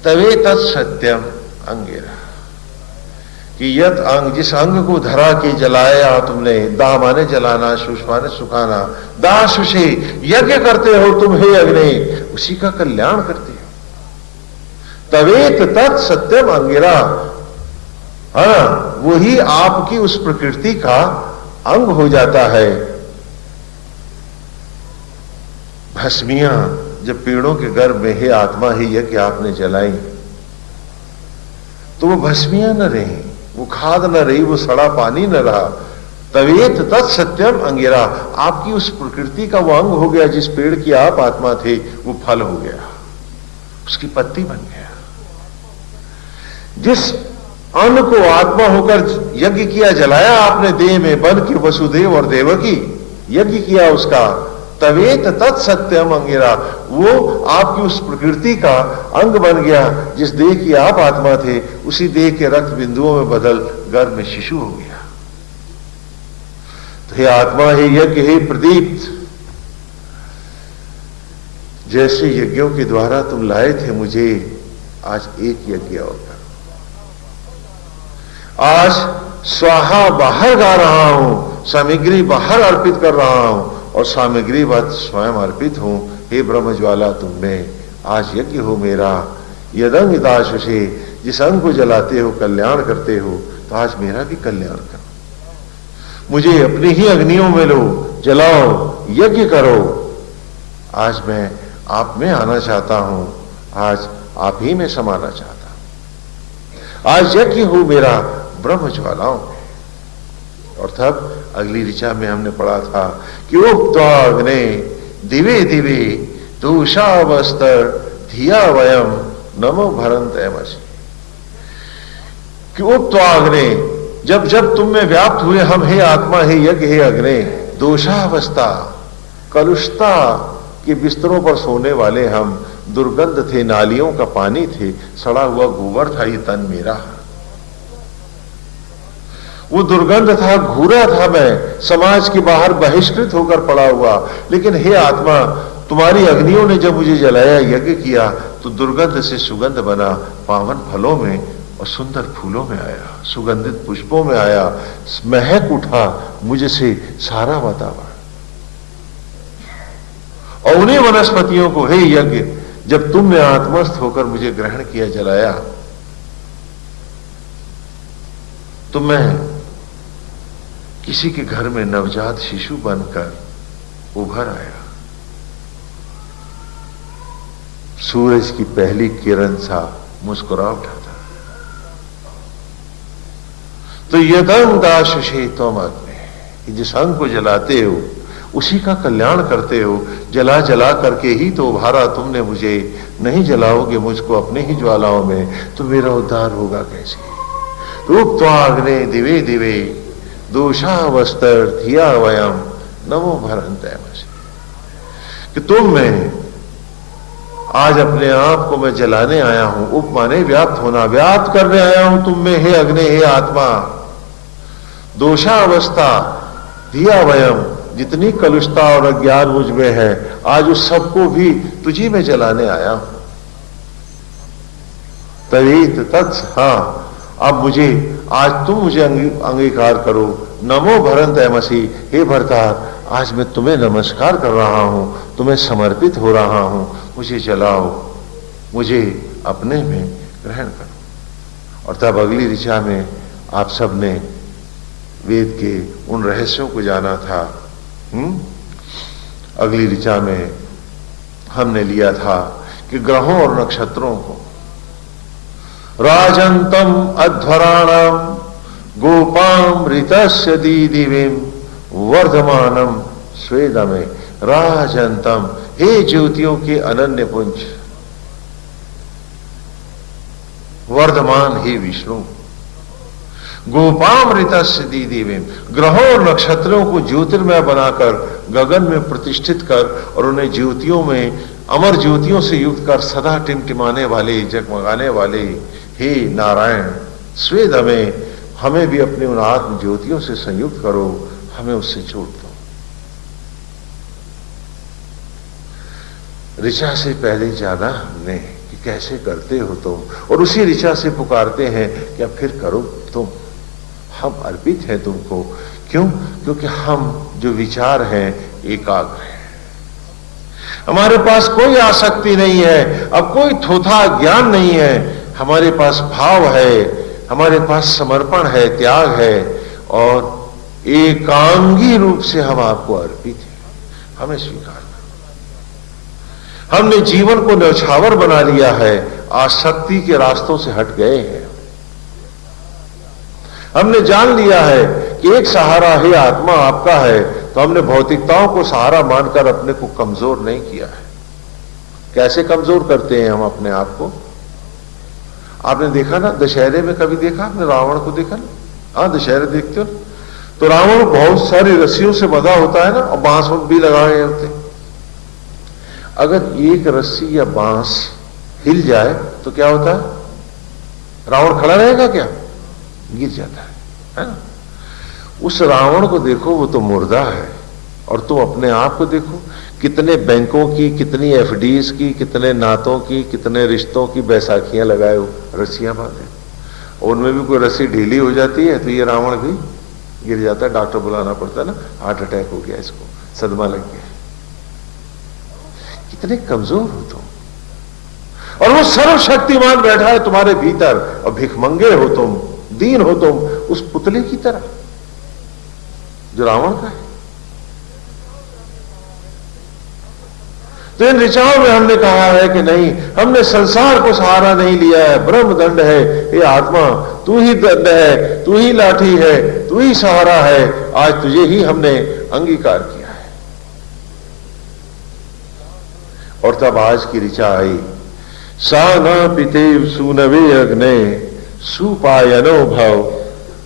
तवे तत्सत्यम अंगिरा, कि यत अंग, जिस अंग को धरा के जलाया तुमने, दाह माने जलाना, शुष माने सुखाना, दाशुषे यज्ञ करते हो तुम हे अग्नि, उसी का कल्याण करते हो। तवेत तत् सत्यम अंगिरा, वही आपकी उस प्रकृति का अंग हो जाता है। भस्मियां जब पेड़ों के गर्भ में हे आत्मा ही यज्ञ आपने जलाई, तो वो भस्मियां न रही, वो खाद न रही, वो सड़ा पानी न रहा। तवेत तत् सत्यम अंगिरा, आपकी उस प्रकृति का वो अंग हो गया, जिस पेड़ की आप आत्मा थे वो फल हो गया, उसकी पत्ती बन गया। जिस अन्न को आत्मा होकर यज्ञ किया, जलाया आपने देह में, बन के वसुदेव और देवकी यज्ञ किया उसका, तवेत तत्सत्यम अंगिरा, वो आपकी उस प्रकृति का अंग बन गया, जिस देह की आप आत्मा थे, उसी देह के रक्त बिंदुओं में बदल गर्भ में शिशु हो गया। तो हे आत्मा, हे यज्ञ, हे प्रदीप्त, जैसे यज्ञों के द्वारा तुम लाए थे मुझे, आज एक यज्ञ और करो। आज स्वाहा बाहर गा रहा हूं, सामग्री बाहर अर्पित कर रहा हूं, और सामग्री वत स्वयं अर्पित हूं। हे ब्रह्म ज्वाला, तुम में आज यज्ञ हो मेरा। यदंग दाशुषे, जिस अंग को जलाते हो, कल्याण करते हो, तो आज मेरा भी कल्याण करो। मुझे अपनी ही अग्नियों में लो, जलाओ, यज्ञ करो। आज मैं आप में आना चाहता हूं, आज आप ही में समाना चाहता हूं। आज यज्ञ हो मेरा ब्रह्म ज्वालाओं में। और तब अगली ऋचा में हमने पढ़ा था कि उक्त्वाग्ने दिवे दिवे दोषावस्तर धिया वयम नमो भरंत एमसि, कि उक्त्वाग्ने, जब जब तुम में व्याप्त हुए हम, हे आत्मा, हे यज्ञ, हे अग्नि, दोषावस्था, कलुषता के बिस्तरों पर सोने वाले हम, दुर्गंध थे, नालियों का पानी थे, सड़ा हुआ गोबर था ये तन मेरा, वो दुर्गंध था, घूरा था, मैं समाज के बाहर बहिष्कृत होकर पड़ा हुआ। लेकिन हे आत्मा, तुम्हारी अग्नियों ने जब मुझे जलाया, यज्ञ किया, तो दुर्गंध से सुगंध बना, पावन फलों में और सुंदर फूलों में आया, सुगंधित पुष्पों में आया, महक उठा मुझसे सारा वातावरण। और उन्हीं वनस्पतियों को, हे यज्ञ, जब तुमने आत्मस्थ होकर मुझे ग्रहण किया, जलाया, तो मैं किसी के घर में नवजात शिशु बनकर उभर आया, सूरज की पहली किरण सा मुस्कुरा उठा था। तो यदं दाशुषे त्वम अग्ने, जिस अंग को जलाते हो उसी का कल्याण करते हो। जला जला करके ही तो उभारा तुमने मुझे, नहीं जलाओगे मुझको अपने ही ज्वालाओं में तो मेरा उद्धार होगा कैसे। रूपत्वाग्ने दिवे दिवे दोषावस्तर धिया वयम नमो भरंत एमसि, कि तुम में आज अपने आप को मैं जलाने आया हूं। उप माने व्याप्त होना, व्याप्त करने आया हूं तुम में, हे अग्नि, हे आत्मा। दोषा अवस्था धिया वयम, जितनी कलुषता और अज्ञान मुझ में है, आज उस सबको भी तुझी में जलाने आया हूं। तरीत तत्स, हाँ अब मुझे, आज तुम मुझे अंगीकार करो। नमो भरंत एमसी, हे भरतार, आज मैं तुम्हें नमस्कार कर रहा हूं, तुम्हें समर्पित हो रहा हूं। मुझे जलाओ, मुझे अपने में ग्रहण करो। और तब अगली ऋचा में आप सब ने वेद के उन रहस्यों को जाना था। अगली ऋचा में हमने लिया था कि ग्रहों और नक्षत्रों को, राजंतम अध्वराणम गोपाम ऋतस्य दीदिवीम वर्धमानम स्वेदमे। राजंतम, हे ज्योतियों के अनन्य पुंज, वर्धमान हे विष्णु। गोपामृतस्य दीदिवीम, ग्रहों और नक्षत्रों को ज्योतिर्मय बनाकर गगन में प्रतिष्ठित कर और उन्हें ज्योतियों में, अमर ज्योतियों से युक्त कर सदा टिमटिमाने वाले, जगमगाने वाले हे नारायण, स्वेद हमें भी अपने उन आत्म ज्योतियों से संयुक्त करो, हमें उससे जोड़ दो। ऋचा से पहले जाना हमने कि कैसे करते हो तुम, और उसी ऋचा से पुकारते हैं कि अब फिर करो तुम। हम अर्पित हैं तुमको। क्यों? क्योंकि हम जो विचार हैं एकाग्र हैं, हमारे पास कोई आसक्ति नहीं है, अब कोई थोथा ज्ञान नहीं है, हमारे पास भाव है, हमारे पास समर्पण है, त्याग है, और एकांगी रूप से हम आपको अर्पित हैं। हमें स्वीकार करो। हमने जीवन को न्यौछावर बना लिया है, आसक्ति के रास्तों से हट गए हैं। हमने जान लिया है कि एक सहारा है आत्मा आपका है, तो हमने भौतिकताओं को सहारा मानकर अपने को कमजोर नहीं किया है। कैसे कमजोर करते हैं हम अपने आप को? आपने देखा ना, दशहरे में कभी देखा आपने रावण को? देखा ना? हाँ, दशहरे देखते हो तो रावण बहुत सारी रस्सियों से बंधा होता है ना, और बांस भी लगाए होते हैं। अगर एक रस्सी या बांस हिल जाए तो क्या होता है? रावण खड़ा रहेगा क्या? गिर जाता है ना? उस रावण को देखो, वो तो मुर्दा है, और तुम अपने आप को देखो, कितने बैंकों की, कितनी एफडीज की, कितने नातों की, कितने रिश्तों की बैसाखियां लगाए हो, रस्सियां बांधे, उनमें भी कोई रस्सी ढीली हो जाती है तो ये रावण भी गिर जाता है। डॉक्टर बुलाना पड़ता है ना, हार्ट अटैक हो गया, इसको सदमा लग गया। कितने कमजोर हो तुम, और वो सर्वशक्तिमान बैठा है तुम्हारे भीतर, और भिखमंगे हो तुम, दीन हो तुम, उस पुतले की तरह जो रावण का है। तो इन ऋचाओं में हमने कहा है कि नहीं, हमने संसार को सहारा नहीं लिया है। ब्रह्म दंड है, ये आत्मा तू ही दंड है, तू ही लाठी है, तू ही सहारा है। आज तुझे ही हमने अंगीकार किया है। और तब आज की ऋचा आई, सा न पितेव सूनवे अग्ने सुपायनो भव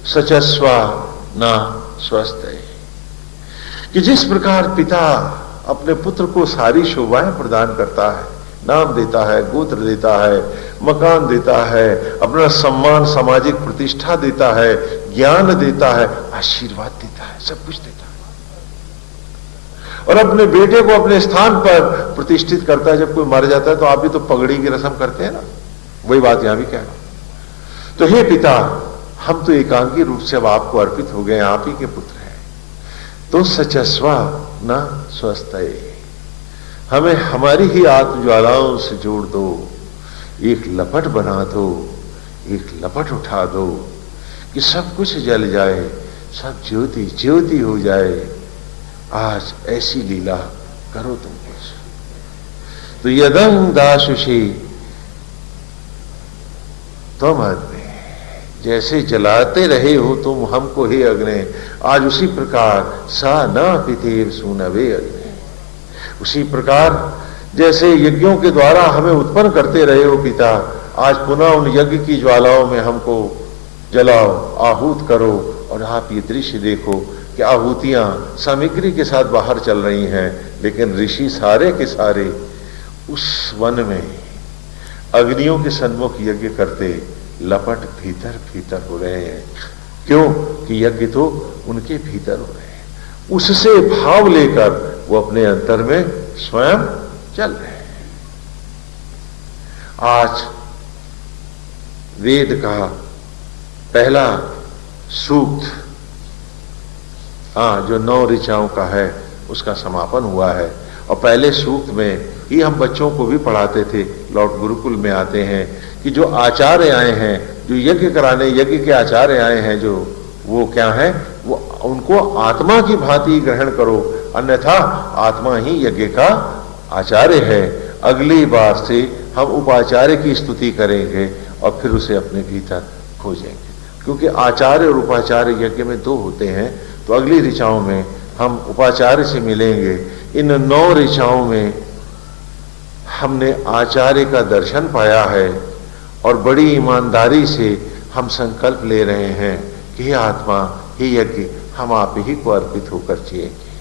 सचस्वा न स्वस्थ। कि जिस प्रकार पिता अपने पुत्र को सारी शोभाएं प्रदान करता है, नाम देता है, गोत्र देता है, मकान देता है, अपना सम्मान, सामाजिक प्रतिष्ठा देता है, ज्ञान देता है, आशीर्वाद देता है, सब कुछ देता है, और अपने बेटे को अपने स्थान पर प्रतिष्ठित करता है। जब कोई मर जाता है तो आप भी तो पगड़ी की रस्म करते हैं ना, वही बात यहां भी कह रहा हूं। तो हे पिता, हम तो एकांगी रूप से अब आपको अर्पित हो गए, आप ही के पुत्र हैं, तो सचस्वा न स्वस्थ, हमें हमारी ही आत्मज्वालाओं से जोड़ दो, एक लपट बना दो, एक लपट उठा दो कि सब कुछ जल जाए, सब ज्योति ज्योति हो जाए। आज ऐसी लीला करो तुम कुछ। तो यदं दाशुषी तुम अग्नि, जैसे जलाते रहे हो तुम हमको हे अग्नि, आज उसी प्रकार सा न पितेव सूनवे अग्नि, उसी प्रकार जैसे यज्ञों के द्वारा हमें उत्पन्न करते रहे हो पिता, आज पुनः उन यज्ञ की ज्वालाओं में हमको जलाओ, आहूत करो। और आप ये दृश्य देखो कि आहुतियां सामग्री के साथ बाहर चल रही हैं, लेकिन ऋषि सारे के सारे उस वन में अग्नियों के सन्मुख यज्ञ करते लपट भीतर भीतर हो रहे हैं। क्यों? कि यज्ञ तो उनके भीतर हो रहे हैं। उससे भाव लेकर वो अपने अंतर में स्वयं चल रहे हैं। आज वेद का पहला सूक्त जो 9 ऋचाओं का है उसका समापन हुआ है। और पहले सूक्त में ही हम बच्चों को भी पढ़ाते थे, लॉर्ड गुरुकुल में आते हैं कि जो आचार्य आए हैं, जो यज्ञ कराने, यज्ञ के आचार्य आए हैं, जो वो क्या है, वो उनको आत्मा की भांति ग्रहण करो, अन्यथा आत्मा ही यज्ञ का आचार्य है। अगली बार से हम उपाचार्य की स्तुति करेंगे और फिर उसे अपने भीतर खोजेंगे, क्योंकि आचार्य और उपाचार्य यज्ञ में 2 होते हैं। तो अगली ऋचाओं में हम उपाचार्य से मिलेंगे। इन 9 ऋचाओं में हमने आचार्य का दर्शन पाया है और बड़ी ईमानदारी से हम संकल्प ले रहे हैं कि हे आत्मा, हे यज्ञ, हम आप ही को अर्पित होकर जिएंगे।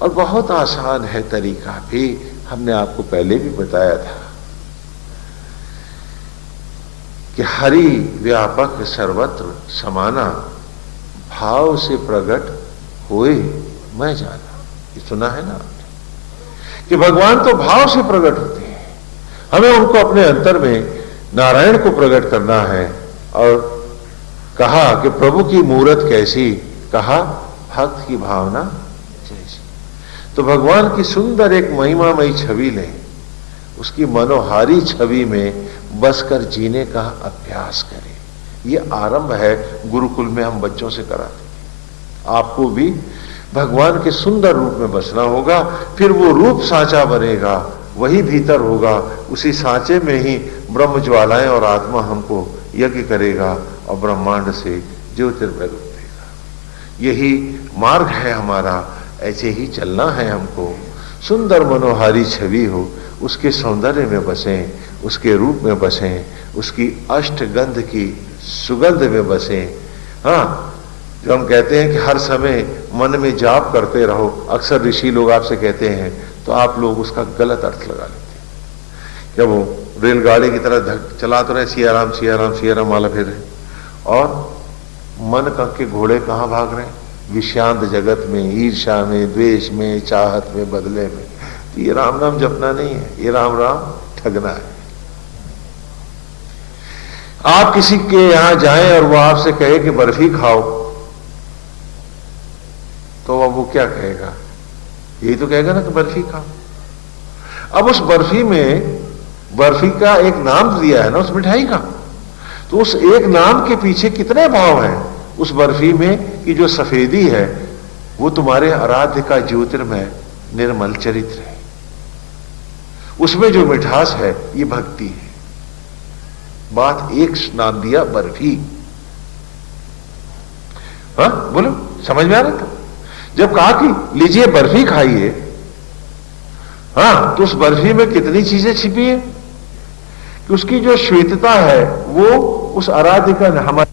और बहुत आसान है तरीका भी, हमने आपको पहले भी बताया था कि हरि व्यापक सर्वत्र समाना, भाव से प्रकट होए मैं जाना। ये सुना है ना कि भगवान तो भाव से प्रकट होते हैं, हमें उनको अपने अंतर में नारायण को प्रकट करना है। और कहा कि प्रभु की मूरत कैसी, कहा भक्त की भावना जैसी। तो भगवान की सुंदर एक महिमामयी छवि लें, उसकी मनोहारी छवि में बसकर जीने का अभ्यास करें। ये आरंभ है, गुरुकुल में हम बच्चों से कराते हैं। आपको भी भगवान के सुंदर रूप में बसना होगा, फिर वो रूप साँचा बनेगा, वही भीतर होगा, उसी सांचे में ही ब्रह्म ज्वालाएं और आत्मा हमको यज्ञ करेगा और ब्रह्मांड से ज्योतिर्मय रूप देगा। यही मार्ग है हमारा, ऐसे ही चलना है हमको। सुंदर मनोहारी छवि हो, उसके सौंदर्य में बसें, उसके रूप में बसें, उसकी अष्टगंध की सुगंध में बसें। हाँ, जो हम कहते हैं कि हर समय मन में जाप करते रहो, अक्सर ऋषि लोग आपसे कहते हैं, तो आप लोग उसका गलत अर्थ लगा लेते हैं। जब वो रेलगाड़ी की तरह चला तो रहे, सिया राम सिया राम सिया राम माला फिर रहे, और मन के घोड़े कहाँ भाग रहे हैं? विषांत जगत में, ईर्ष्या में, द्वेष में, चाहत में, बदले में। तो ये राम नाम जपना नहीं है, ये राम राम ठगना है। आप किसी के यहां जाएं और वो आपसे कहे कि बर्फी खाओ, तो अब वो क्या कहेगा? यही तो कहेगा ना कि बर्फी खाओ। अब उस बर्फी में, बर्फी का एक नाम दिया है ना उस मिठाई का, तो उस एक नाम के पीछे कितने भाव हैं उस बर्फी में कि जो सफेदी है वो तुम्हारे आराध्य का ज्योतिर्मय निर्मल चरित्र है। उसमें जो मिठास है ये भक्ति है। बात एक नाम दिया, बर्फी। हाँ बोलो, समझ में आ रहा था? जब कहा कि लीजिए बर्फी खाइए, हाँ, तो उस बर्फी में कितनी चीजें छिपी है कि उसकी जो श्वेतता है वो उस आराध्य का हमारे